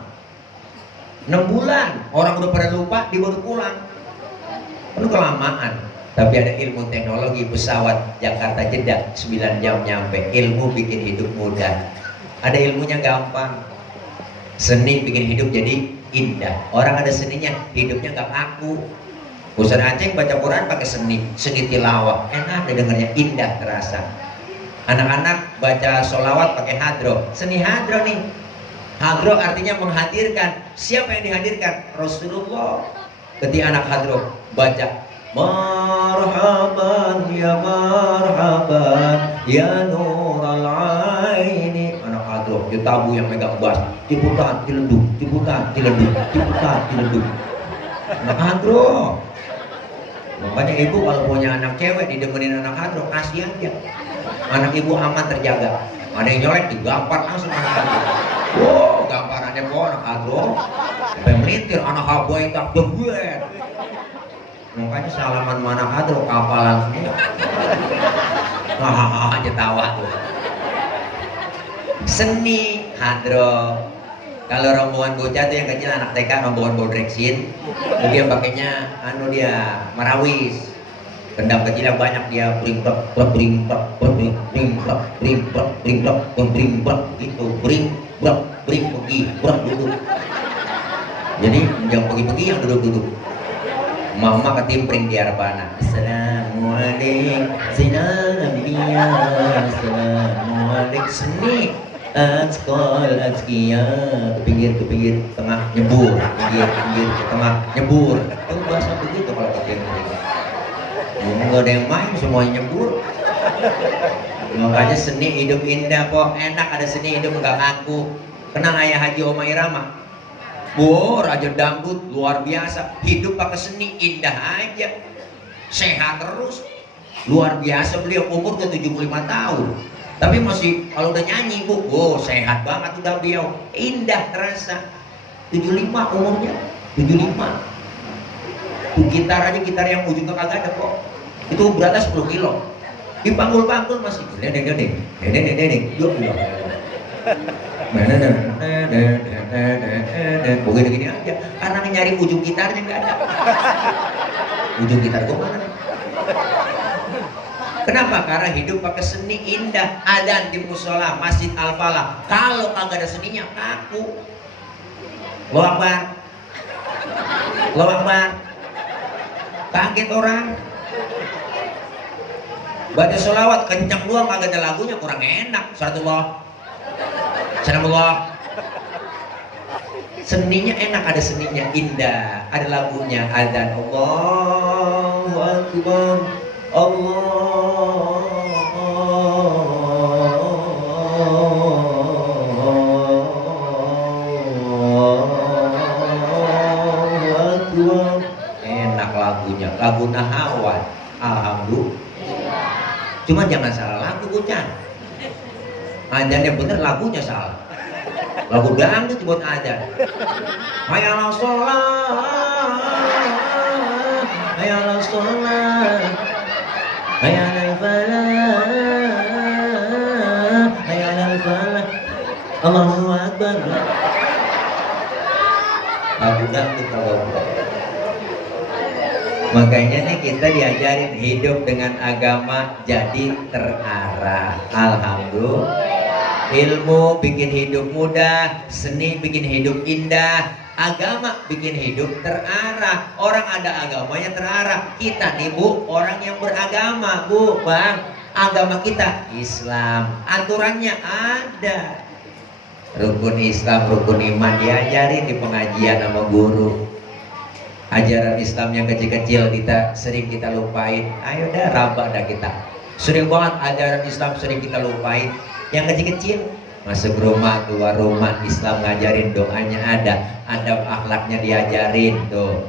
6 bulan. Orang udah pada lupa, dia baru pulang. Itu kelamaan. Tapi ada ilmu teknologi, pesawat Jakarta Jeddah 9 jam nyampe. Ilmu bikin hidup mudah. Ada ilmunya gampang. Seni bikin hidup jadi indah. Orang ada seninya, hidupnya gak kaku. Ustaz Aceh baca Quran pakai seni tilawah, enak deh dengernya, indah terasa. Anak-anak baca sholawat pakai hadro, seni hadro nih. Hadro artinya menghadirkan. Siapa yang dihadirkan? Rasulullah. Ketika anak hadro baca marhaban ya nural aini. Anak hadro, dia tabu yang megang bass, ciputan, ciledug, ciputan, ciledug, ciputan, ciledug. Anak hadro. Makanya ibu kalau punya anak cewek didemenin anak hadro, kasih aja. Anak ibu aman terjaga. Ada yang nyolek digampar langsung anak hadro. Wow, gamparannya kok anak hadro. Sampai melintir anak haboy tak bebuet. Makanya salaman mana hadro kapalan semua. Hahaha aja tawa tuh. Seni hadro. Kalau rombongan bocah tuh yang kecil anak TK rombongan bodreksin, dia pakainya dia marawis. Kendang kecilnya banyak dia bringplek gitu, bring pergi duduk. Jadi yang pergi yang duduk-duduk. Mama ketimpring di Arbana. Assalamualaikum Zainal Anbiya. Assalamualaikum seni Atskol Atskia. Ke pinggir tengah nyebur, pinggir ke tengah nyebur. Itu bahasa begitu kalau ketimpring. Nggak ada yang main, semuanya nyebur. Makanya seni hidup indah kok, enak ada seni hidup nggak ngaku. Kenal ayah Haji Oma Irama? Raja dangdut luar biasa, hidup pakai seni indah aja, sehat terus, luar biasa beliau, umur udah 75 tahun, tapi masih kalau udah nyanyi sehat banget udah beliau, indah terasa. 75 umurnya, 75. Tuh gitar aja, gitar yang ujungnya kagak ada kok, itu beratnya 10 kilo, dipanggul-panggul masih dedeng, begini aja, karena nyari ujung gitarnya nggak ada. Ujung gitar gue mana? Kenapa? Karena hidup pakai seni indah. Adzan di musola Masjid Al Falah, kalau kagak ada seninya kaku. Allahu Akbar, Allahu Akbar, kaget orang. Baca sholawat kencang doang kagak ada lagunya, kurang enak. Salamullah. Seninya enak, ada seninya indah, ada lagunya. Adzan Allahu Akbar, Allahu Akbar. Enak lagunya, lagu Nahawan. Alhamdulillah. Cuma jangan salah lagu bocah. Adzan yang bener, lagunya salah. Lagu dangdut buat adzan. Hayya 'alas shalah, hayya 'alas shalah, hayya 'alal falah, hayya 'alal falah, Allahu Akbar. Lagu dangdut kalau. Makanya nih kita diajarin hidup dengan agama jadi terarah. Alhamdulillah. Ilmu bikin hidup mudah, seni bikin hidup indah, agama bikin hidup terarah. Orang ada agamanya terarah. Kita nih Bu, orang yang beragama Bu, Bang. Agama kita Islam, aturannya ada. Rukun Islam, rukun iman diajarin di pengajian sama guru. Ajaran Islam yang kecil-kecil sering kita lupain. Ayo dah rabak dah kita. Sering banget ajaran Islam sering kita lupain. Yang kecil-kecil, masuk rumah, keluar rumah, Islam ngajarin doanya ada, adab akhlaknya diajarin tuh.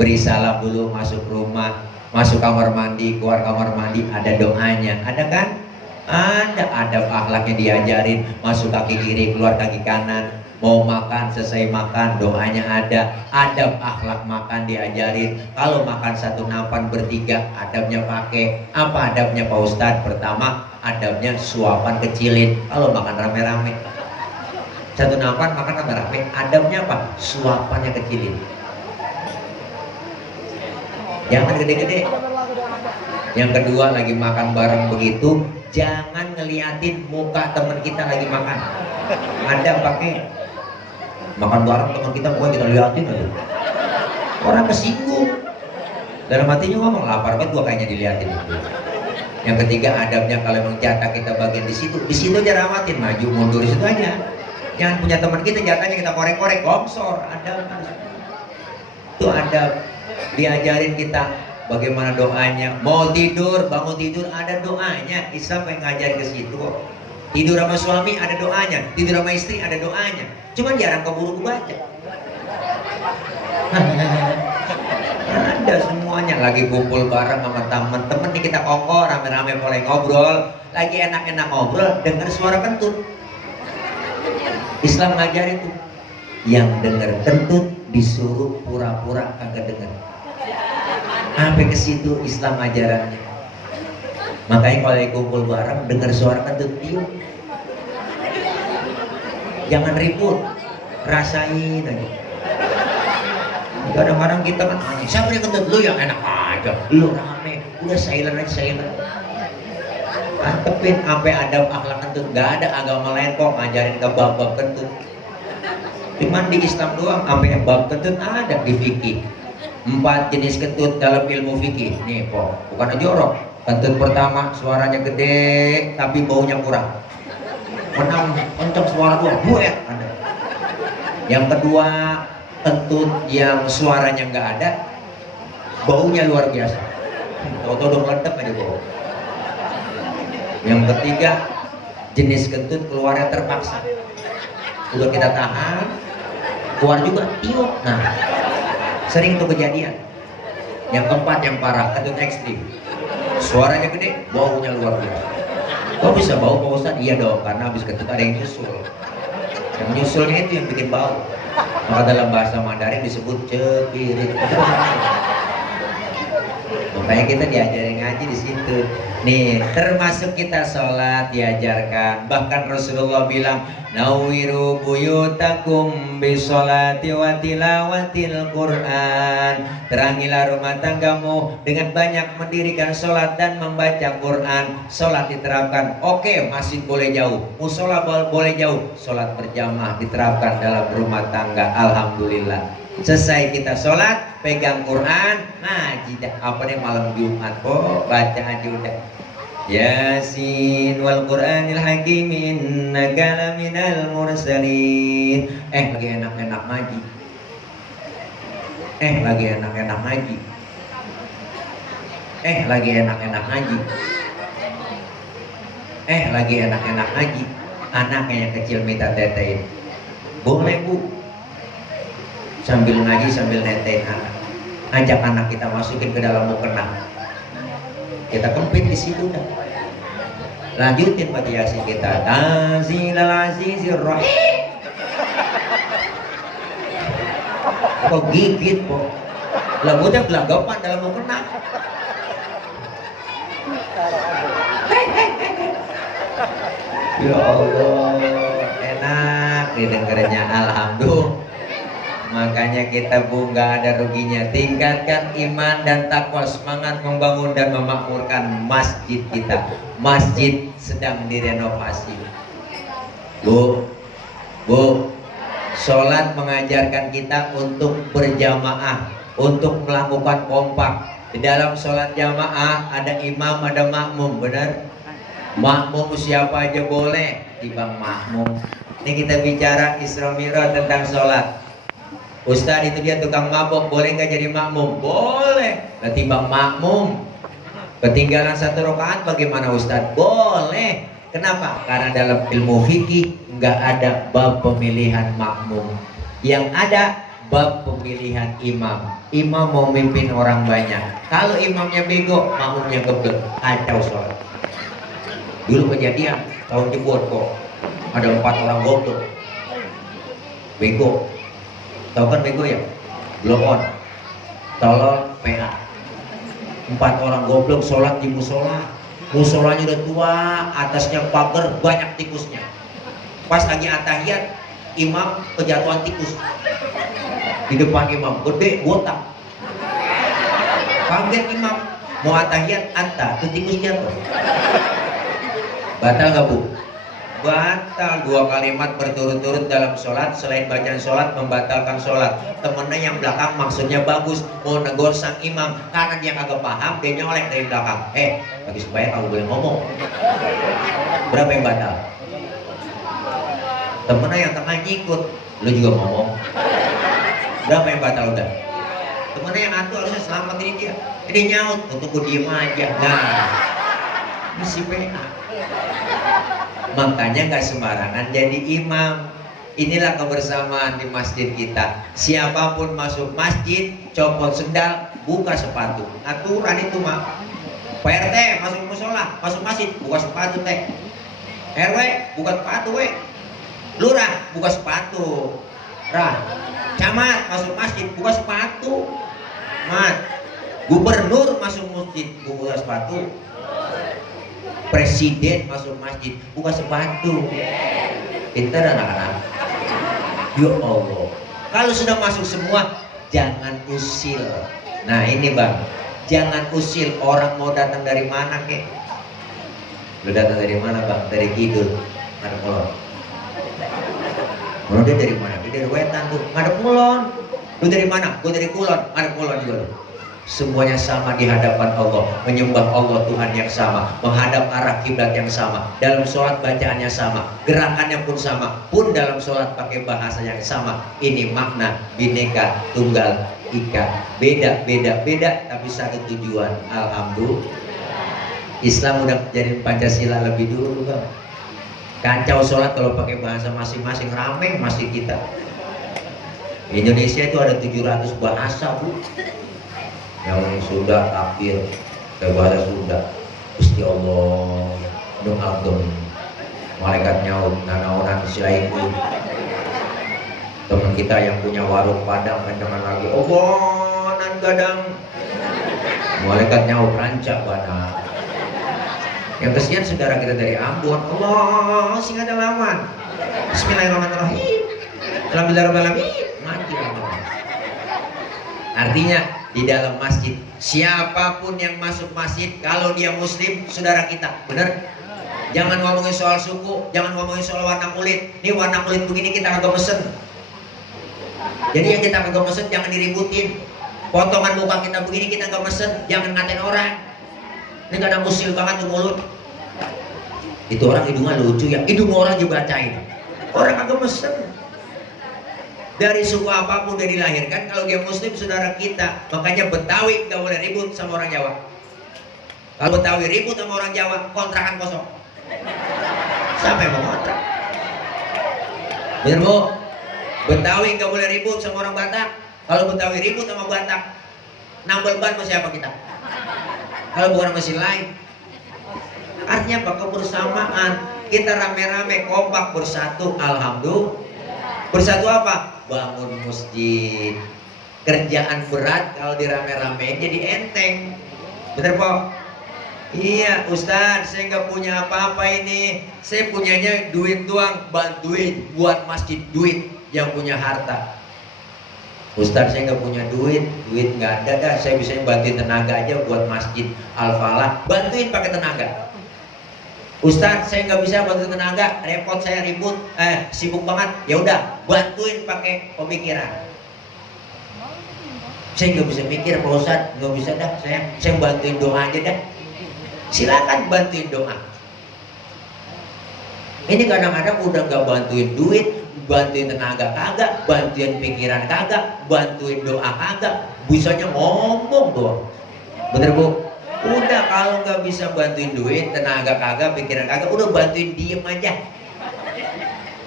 Beri salam dulu masuk rumah, masuk kamar mandi, keluar kamar mandi, ada doanya, ada kan? Ada adab akhlaknya diajarin, masuk kaki kiri, keluar kaki kanan. Mau makan, selesai makan, doanya ada. Adab akhlak makan diajarin. Kalau makan satu nampan bertiga, adabnya pakai. Apa adabnya Pak Ustadz? Pertama, adabnya suapan kecilin. Kalau makan rame-rame, satu nampan makan rame-rame, adabnya apa? Suapannya kecilin. Jangan gede-gede. Yang kedua, lagi makan bareng begitu, jangan ngeliatin muka teman kita lagi makan. Ada pakai makan bareng teman kita, bukan kita liatin aja. Orang kesinggung. Dalam hatinya ngomong, lapar banget gua kayaknya diliatin. Yang ketiga, adabnya kalau memang jatah kita bagian di situ aja ramatin, maju mundur di situ aja. Jangan punya teman kita jatahnya kita korek-korek, gongsor. Adab. Itu adab. Diajarin kita bagaimana doanya. Mau tidur, bangun tidur ada doanya. Islam pengen ngajarin ke situ. Tidur sama suami ada doanya, tidur sama istri ada doanya. Cuman jarang keburu baca. Ada semuanya. Lagi kumpul bareng sama temen-temen nih, kita kongko rame-rame mulai ngobrol. Lagi enak-enak ngobrol, dengar suara kentut. Islam ngajarin tuh, yang dengar kentut disuruh pura-pura kagak dengar. Sampai ke situ Islam ajarannya. Makanya kalau lagi kumpul bareng dengar suara kentut, diam. Jangan ribut, rasain aja. Kadang-kadang kita kan nanya, siapa yang kentut? Lu yang enak aja, lu rame, udah silent aja, silent. Antepin sampai adab akhlak kentut. Gak ada agama lain kok ngajarin ke bab-bab kentut. Cuman di Islam doang sampai bab kentut ada di fikih. 4 jenis kentut dalam ilmu fikih. Nih, bukan jorok. Kentut pertama suaranya gede tapi baunya kurang. Menang kenceng suara dua, buet ada. Yang kedua, kentut yang suaranya nggak ada, baunya luar biasa. Tahu-tahu udah meledak aja bau. Yang ketiga, jenis kentut keluarnya terpaksa. Udah kita tahan, keluar juga tiup. Nah, sering itu kejadian. Yang keempat yang parah, kentut ekstrim. Suaranya gede, baunya luar biasa. Kok bisa bau Pak Ustadz? Iya dong, karena habis kentut ada yang nyusul. Yang nyusulnya itu yang bikin bau. Maka dalam bahasa Mandarin disebut cepirit. Makanya kita diajarin ngaji di situ. Nih, termasuk kita sholat diajarkan. Bahkan Rasulullah bilang, nawiru buyutakum bisolati wa tilawatil Quran. Terangilah rumah tanggamu dengan banyak mendirikan sholat dan membaca Quran. Sholat diterapkan. Oke, masih boleh jauh. Musola boleh jauh. Sholat berjamaah diterapkan dalam rumah tangga. Alhamdulillah. Selesai kita sholat, pegang Quran, ngaji dah. Apa nih malam Jumat, baca aja udah. Yasin wal Qur'anil Hakim innaka laminal mursalin. Lagi enak-enak ngaji. Lagi enak-enak ngaji. Lagi enak-enak ngaji. Lagi enak-enak ngaji. Anaknya yang kecil minta tetein. Boleh bu. Sambil ngaji sambil netein anak. Ajak anak kita masukin ke dalam mukena. Kita kempit di situ dah. Lanjutin baca Yasin kita. Tanzilal Azizir Rahim. Kok gigit kok. Lembutnya gelagapan dalam mukena. Ya Allah, enak didengarnya. Alhamdulillah. Makanya kita bu nggak ada ruginya. Tingkatkan iman dan takwa, semangat membangun dan memakmurkan masjid kita. Masjid sedang direnovasi. Bu, sholat mengajarkan kita untuk berjamaah, untuk melakukan kompak. Di dalam sholat jamaah ada imam, ada makmum, benar? Makmum siapa aja boleh, dibang makmum. Ini kita bicara Isra Mi'raj tentang sholat. Ustadz itu dia tukang mabok, boleh nggak jadi makmum? Boleh. Ketimbang makmum ketinggalan 1 rakaat bagaimana Ustadz? Boleh. Kenapa? Karena dalam ilmu fikih nggak ada bab pemilihan makmum. Yang ada bab pemilihan imam. Imam mau mimpin orang banyak. Kalau imamnya bego, makmumnya geblek, kacau sholat. Dulu kejadian tahun jebot kok ada 4 orang goblok bego. Tahu kan bego ya? Blow on, tolol, PA. 4 orang goblok sholat di musola. Musolanya udah tua, atasnya pagar, banyak tikusnya. Pas lagi atahiyat, imam kejatuhan tikus. Di depan imam, gede, botak. Kaget imam, mau atahiyat, tuh tikus jatuh. Batal gak bu? Batal. 2 kalimat berturut-turut dalam sholat. Selain bacaan sholat membatalkan sholat. Temennya yang belakang maksudnya bagus, mau negor sang imam, karena dia kagak paham, dia nyolek dari belakang. Bagi supaya kamu boleh ngomong. Berapa yang batal? Temennya yang tengah nyikut, lu juga ngomong. Berapa yang batal udah? Temennya yang atu harusnya selamatin dia, dia nyaut, untuk gue diem aja. Nah, ini si PA. Makanya gak sembarangan jadi imam. Inilah kebersamaan di masjid kita. Siapapun masuk masjid, copot sendal, buka sepatu. Aturan itu mah. Pak RT masuk musola, masuk masjid, buka sepatu teh. RW buka sepatu we. Lurah buka sepatu. Camat masuk masjid, buka sepatu. Gubernur masuk masjid, buka sepatu. Presiden masuk masjid, buka sepatu. Pintar anak-anak. Ya Allah. Kalau sudah masuk semua, jangan usil. Nah ini bang, jangan usil. Orang mau datang dari mana kek? Lu datang dari mana bang? Dari kidul, ngadep kulon. Kalau dia dari mana? Dia dari wetan tuh, ngadep kulon. Lu dari mana? Gue dari Kulon. Mana Kulon juga lu? Semuanya sama di hadapan Allah, menyembah Allah Tuhan yang sama, menghadap arah kiblat yang sama, dalam sholat bacaannya sama, gerakannya pun sama, pun dalam sholat pakai bahasa yang sama. Ini makna Bhinneka Tunggal Ika, beda, tapi satu tujuan. Alhamdulillah, Islam udah jadi Pancasila lebih dulu, Bang. Kacau sholat kalau pakai bahasa masing-masing, rame masih kita. Indonesia itu ada 700 bahasa, Bu. Yang Sunda takbir ke bahasa Sunda, Gusti Allah nu ageng, malaikat nyaut nanaonan silaiku. Teman kita yang punya warung Padang kencangan lagi, Allah nan gadang, malaikat nyaut rancak bana. Yang kesian saudara kita dari Ambon, Allah singa dalaman, Bismillahirrahmanirrahim, Alhamdulillahirrahmanirrahim, mati Allah. Artinya di dalam masjid, siapapun yang masuk masjid, kalau dia muslim, saudara kita, bener? Jangan ngomongin soal suku, jangan ngomongin soal warna kulit. Ini warna kulit begini kita kagak mesen. Jadi yang kita kagak mesen jangan diributin. Potongan muka kita begini kita kagak mesen, jangan ngatain orang. Ini kadang usil banget tuh mulut. Itu orang hidungnya lucu ya, hidung orang juga bacain. Orang kagak mesen. Dari suku apapun dia dilahirkan, kalau dia muslim saudara kita. Makanya Betawi gak boleh ribut sama orang Jawa. Kalau Betawi ribut sama orang Jawa, kontrakan kosong. Siapa yang mau kontrak? Bener Bu? Betawi gak boleh ribut sama orang Batak. Kalau Betawi ribut sama Batak, nambal ban sama siapa kita? Kalau bukan mesin lain. Artinya apa? Kebersamaan. Kita rame-rame kompak bersatu. Alhamdulillah. Bersatu apa? Bangun masjid. Kerjaan berat kalau dirame-ramein jadi enteng. Bener po? Iya Ustaz, saya nggak punya apa-apa ini. Saya punyanya duit doang, bantuin buat masjid, duit yang punya harta. Ustaz saya nggak punya duit nggak ada dah. Saya bisa bantuin tenaga aja buat masjid Al-Falah, bantuin pakai tenaga. Ustaz saya nggak bisa bantu tenaga, repot saya ribut, sibuk banget. Ya udah, bantuin pakai pemikiran. Saya nggak bisa mikir Pak Ustaz, nggak bisa dah. Saya bantuin doa aja dah. Silakan bantuin doa. Ini kadang-kadang udah nggak bantuin duit, bantuin tenaga kagak, bantuin pikiran kagak, bantuin doa kagak, bisanya ngomong doang. Bener Bu? Udah kalau nggak bisa bantuin duit, tenaga kagak, pikiran kagak, udah bantuin diem aja.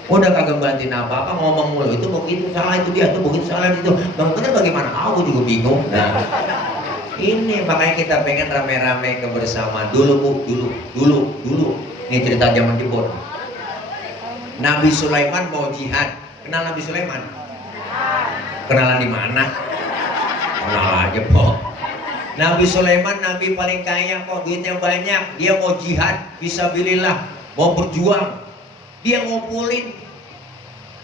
Udah kagak bantuin apa-apa, ngomong mulu, itu begitu salah, itu dia, itu begitu salah, itu bang bener bagaimana? Aku juga bingung. Nah ini makanya kita pengen rame-rame kebersamaan. Dulu Bu, dulu ini cerita zaman jebot. Nabi Sulaiman mau jihad. Kenal Nabi Sulaiman? Kenalan di mana? Kenal aja kok. Nabi Sulaiman nabi paling kaya kok, duitnya banyak. Dia mau jihad fisabilillah, mau berjuang. Dia ngumpulin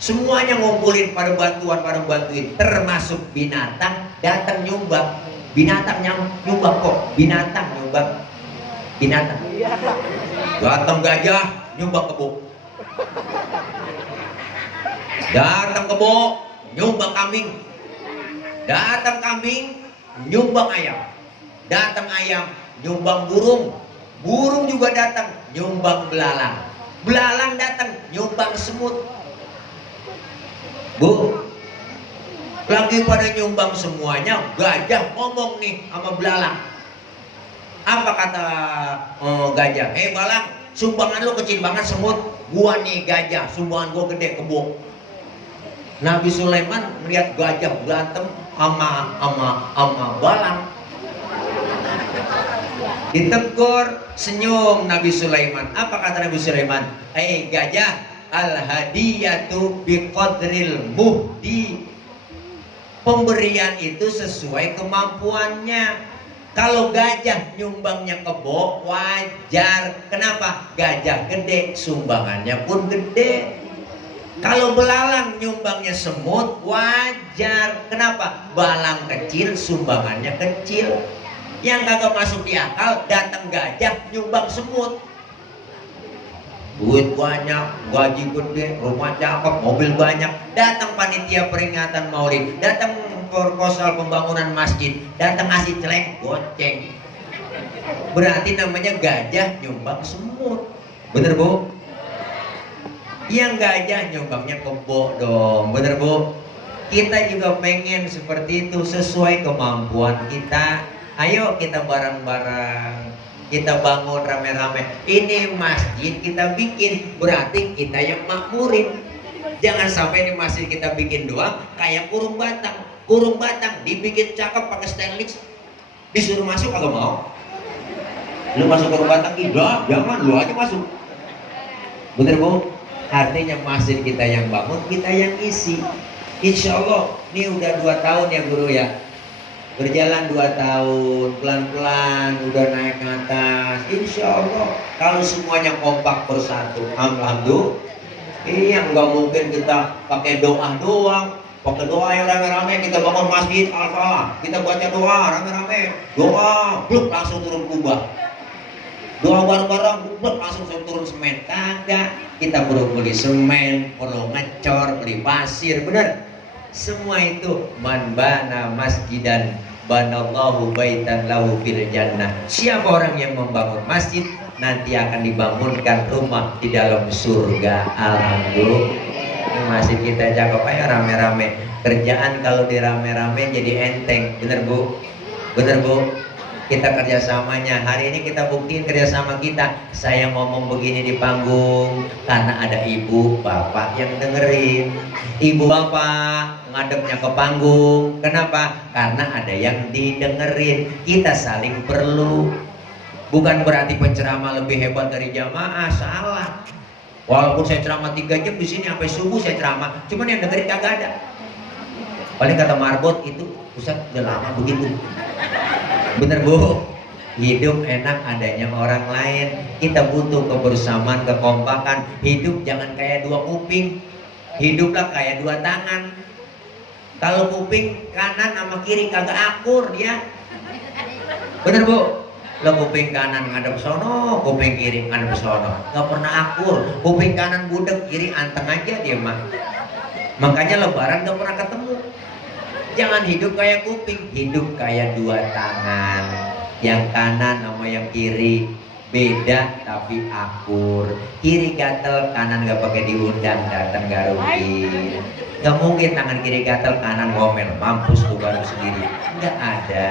semuanya, ngumpulin pada bantuin, termasuk binatang datang nyumbang. Binatang nyumbang kok, binatang nyumbang. Binatang. Datang gajah nyumbang kebo. Datang kebo nyumbang kambing. Datang kambing nyumbang ayam. Datang ayam nyumbang burung. Burung juga datang nyumbang belalang. Belalang datang nyumbang semut. Bu, lagi pada nyumbang semuanya, gajah ngomong nih sama belalang. Apa kata gajah? Belalang, sumbangan lu kecil banget semut. Gua nih gajah, sumbangan gua gede kebo. Nabi Sulaiman melihat gajah berantem sama belalang. Ditegur, senyum Nabi Sulaiman. Apa kata Nabi Sulaiman? Gajah, al-hadiyatu biqadril muhdi. Pemberian itu sesuai kemampuannya. Kalau gajah nyumbangnya kebo, wajar. Kenapa? Gajah gede, sumbangannya pun gede. Kalau belalang nyumbangnya semut, wajar. Kenapa? Belalang kecil, sumbangannya kecil. Yang kagak masuk di akal, datang gajah nyumbang semut. Duit banyak, gaji gede, rumah cakep, mobil banyak. Datang panitia peringatan Maulid, datang proposal pembangunan masjid, datang ngasih celeng, goceng. Berarti namanya gajah nyumbang semut. Bener Bu? Yang gajah nyumbangnya kebo dong. Bener Bu? Kita juga pengen seperti itu sesuai kemampuan kita. Ayo kita bareng-bareng, kita bangun rame-rame. Ini masjid kita bikin, berarti kita yang makmurin. Jangan sampai ini masjid kita bikin doang kayak kurung batang. Kurung batang dibikin cakep pakai stainless, disuruh masuk agak mau. Lu masuk kurung batang, tidak, jangan, lu aja masuk. Bener Bu? Artinya masjid kita yang bangun, kita yang isi. Insya Allah, ini udah 2 tahun ya Guru ya. Berjalan 2 tahun, pelan-pelan udah naik ke atas. Insya Allah, kalau semuanya kompak bersatu, alhamdulillah. Iya, nggak mungkin kita pakai doa doang. Pakai doa yang rame-rame, kita bangun masjid Al-Falah, kita baca doa rame-rame, doa, bluk langsung turun kubah. Doa bareng-bareng, bluk langsung turun semen. Kagak, kita perlu beli semen, perlu ngecor, beli pasir, bener. Semua itu man bana masjidan banallahu baitan lahu fil jannah. Siapa orang yang membangun masjid, nanti akan dibangunkan rumah di dalam surga. Alhamdulillah. Ini masjid kita cakep aja rame-rame. Kerjaan kalau dirame-rame jadi enteng. Bener Bu? Bener Bu? Kita kerjasamanya. Hari ini kita buktiin kerjasama kita. Saya ngomong begini di panggung karena ada ibu bapak yang dengerin. Ibu bapak ngadepnya ke panggung. Kenapa? Karena ada yang didengerin. Kita saling perlu. Bukan berarti penceramah lebih hebat dari jamaah. Salah. Walaupun saya ceramah 3 jam di sini sampai subuh saya ceramah, cuman yang dengerin kagak ada. Paling kata Marbot itu, Ustaz udah lama begitu. Bener Bu? Hidup enak adanya orang lain. Kita butuh kebersamaan, kekompakan. Hidup jangan kayak 2 kuping. Hiduplah kayak 2 tangan. Kalau kuping kanan sama kiri kagak akur dia. Bener Bu? Lo kuping kanan ngadep sono, kuping kiri ngadep sono. Gak pernah akur. Kuping kanan budek, kiri anteng aja dia mah. Makanya lebaran gak pernah ketemu. Jangan hidup kayak kuping, hidup kayak 2 tangan. Yang kanan sama yang kiri beda tapi akur. Kiri gatel, kanan gak pakai diundang, datang gak rugi. Gak mungkin tangan kiri gatel, kanan ngomel, mampus tuh baru sendiri. Gak ada.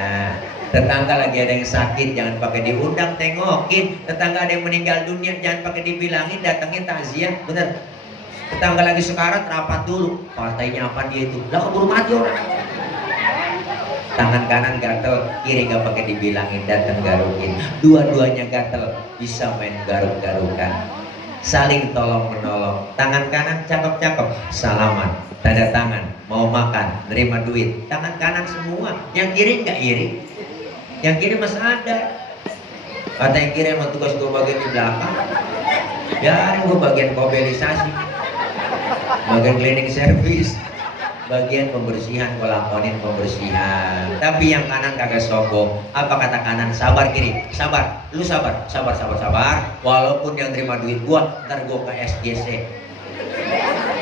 Tetangga lagi ada yang sakit, jangan pakai diundang, tengokin. Tetangga ada yang meninggal dunia, jangan pakai dibilangin, datangin takziah. Bener. Tetangga lagi sekarat, rapat dulu. Partainya apa dia itu? Lah keburu mati orang. Tangan kanan gatel, kiri gak pakai dibilangin, datang garukin. Dua-duanya gatel, bisa main garuk-garukan. Saling tolong menolong. Tangan kanan cakep-cakep, salaman, tanda tangan, mau makan, nerima duit. Tangan kanan semua, yang kiri gak iri. Yang kiri masih ada. Kata yang kiri emang tugas gue bagian di belakang. Ya, gue bagian mobilisasi, bagian cleaning service, bagian pembersihan, gue lakonin pembersihan. Tapi yang kanan kagak sombong. Apa kata kanan? Sabar kiri, sabar. Lu sabar, sabar. Walaupun yang terima duit gue, ntar gue ke SGC,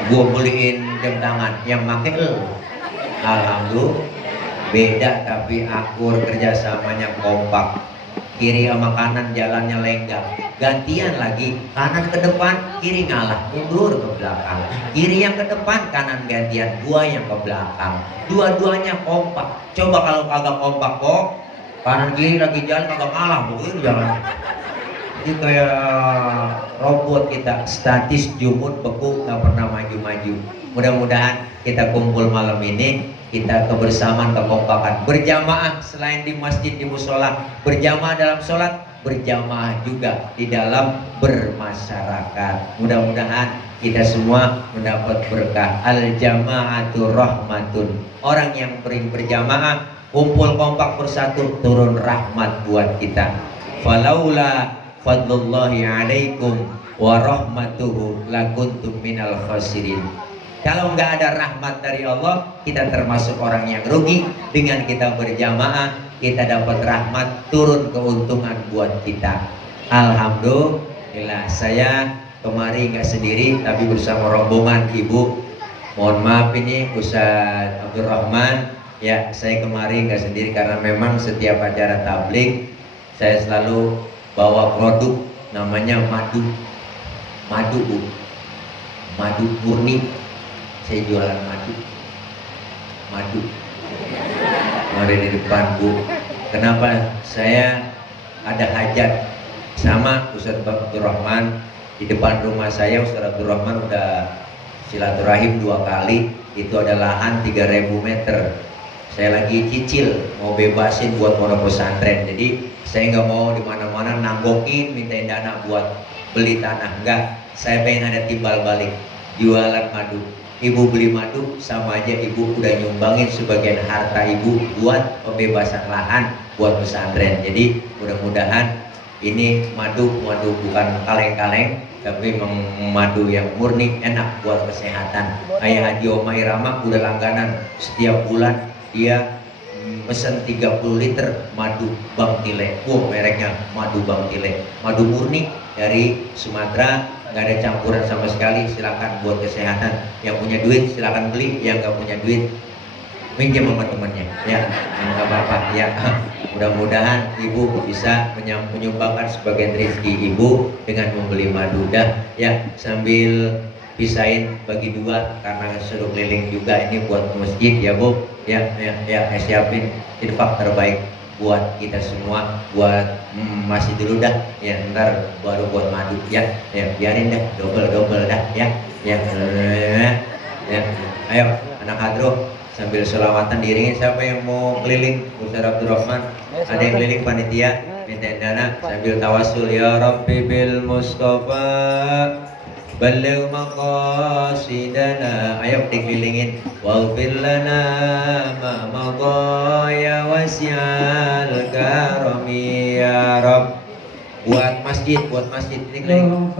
gue beliin jam tangan yang make lu. Alhamdulillah. Beda tapi akur, kerjasamanya kompak. Kiri sama kanan jalannya lenggang. Gantian lagi, kanan ke depan, kiri ngalah, mundur ke belakang. Kiri yang ke depan, kanan gantian, gua yang ke belakang. Dua-duanya kompak. Coba kalau kagak kompak kok, kanan kiri lagi jalan kagak ngalah, begitu jalan. Ini kayak robot kita, statis, jumut, beku, gak pernah maju-maju. Mudah-mudahan kita kumpul malam ini, kita kebersamaan, kekompakan, berjamaah selain di masjid, di musola, berjamaah dalam sholat, berjamaah juga di dalam bermasyarakat. Mudah-mudahan kita semua mendapat berkah. Al jamaatu rahmatun. Orang yang berjamaah, kumpul kompak bersatu, turun rahmat buat kita. Falaula fadlullahi alaikum wa rahmatuhu lakuntum minal khasirin. Kalau nggak ada rahmat dari Allah, kita termasuk orang yang rugi. Dengan kita berjamaah, kita dapat rahmat, turun keuntungan buat kita. Alhamdulillah, saya kemari nggak sendiri, tapi bersama rombongan ibu. Mohon maaf ini Ustaz Abdurrahman Ya, saya kemari nggak sendiri karena memang setiap acara tablik saya selalu bawa produk namanya madu. Madu, Bu. Madu murni. Saya jualan madu. Madu. Mari di depan, Bu. Kenapa? Saya ada hajat sama Ustadz Abdurrahman di depan rumah saya. Ustadz Abdurrahman udah silaturahim 2 kali. Itu ada lahan 3.000 meter. Saya lagi cicil mau bebasin buat pondok pesantren. Jadi saya nggak mau di mana-mana nanggokin mintain dana buat beli tanah. Enggak, saya pengen ada timbal balik jualan madu. Ibu beli madu sama aja ibu udah nyumbangin sebagian harta ibu buat pembebasan lahan buat pesantren. Jadi mudah-mudahan ini madu bukan kaleng-kaleng, tapi madu yang murni enak buat kesehatan. Ayah Haji Oma Irama udah langganan setiap bulan dia pesen 30 liter madu Bang Tile. Wow, mereknya madu Bang Tile. Madu murni dari Sumatera, nggak ada campuran sama sekali. Silakan buat kesehatan. Yang punya duit silakan beli, yang nggak punya duit minjem sama temannya. Ya, nggak apa-apa. Ya, mudah-mudahan ibu bisa menyumbangkan sebagian rezeki ibu dengan membeli madu. Dah, ya sambil pisahin bagi 2 karena suruh keliling juga ini buat masjid ya Bu. Ya, siapin infak terbaik buat kita semua, buat masih dulu dah, ya ntar baru buat madu ya, biarin dah double dah ya, ya, ayo anak hadroh sambil selawatan diiringin. Siapa yang mau keliling? Ustaz Abdurrahman, ada yang keliling panitia minta dana sambil tawasul. Ya Rabbi bil Mustafa baligh maqasidana. Ayo dikelilingin. Waghfir lana ma madha ya wasi'al karami ya Rabb. Buat masjid dikeliling.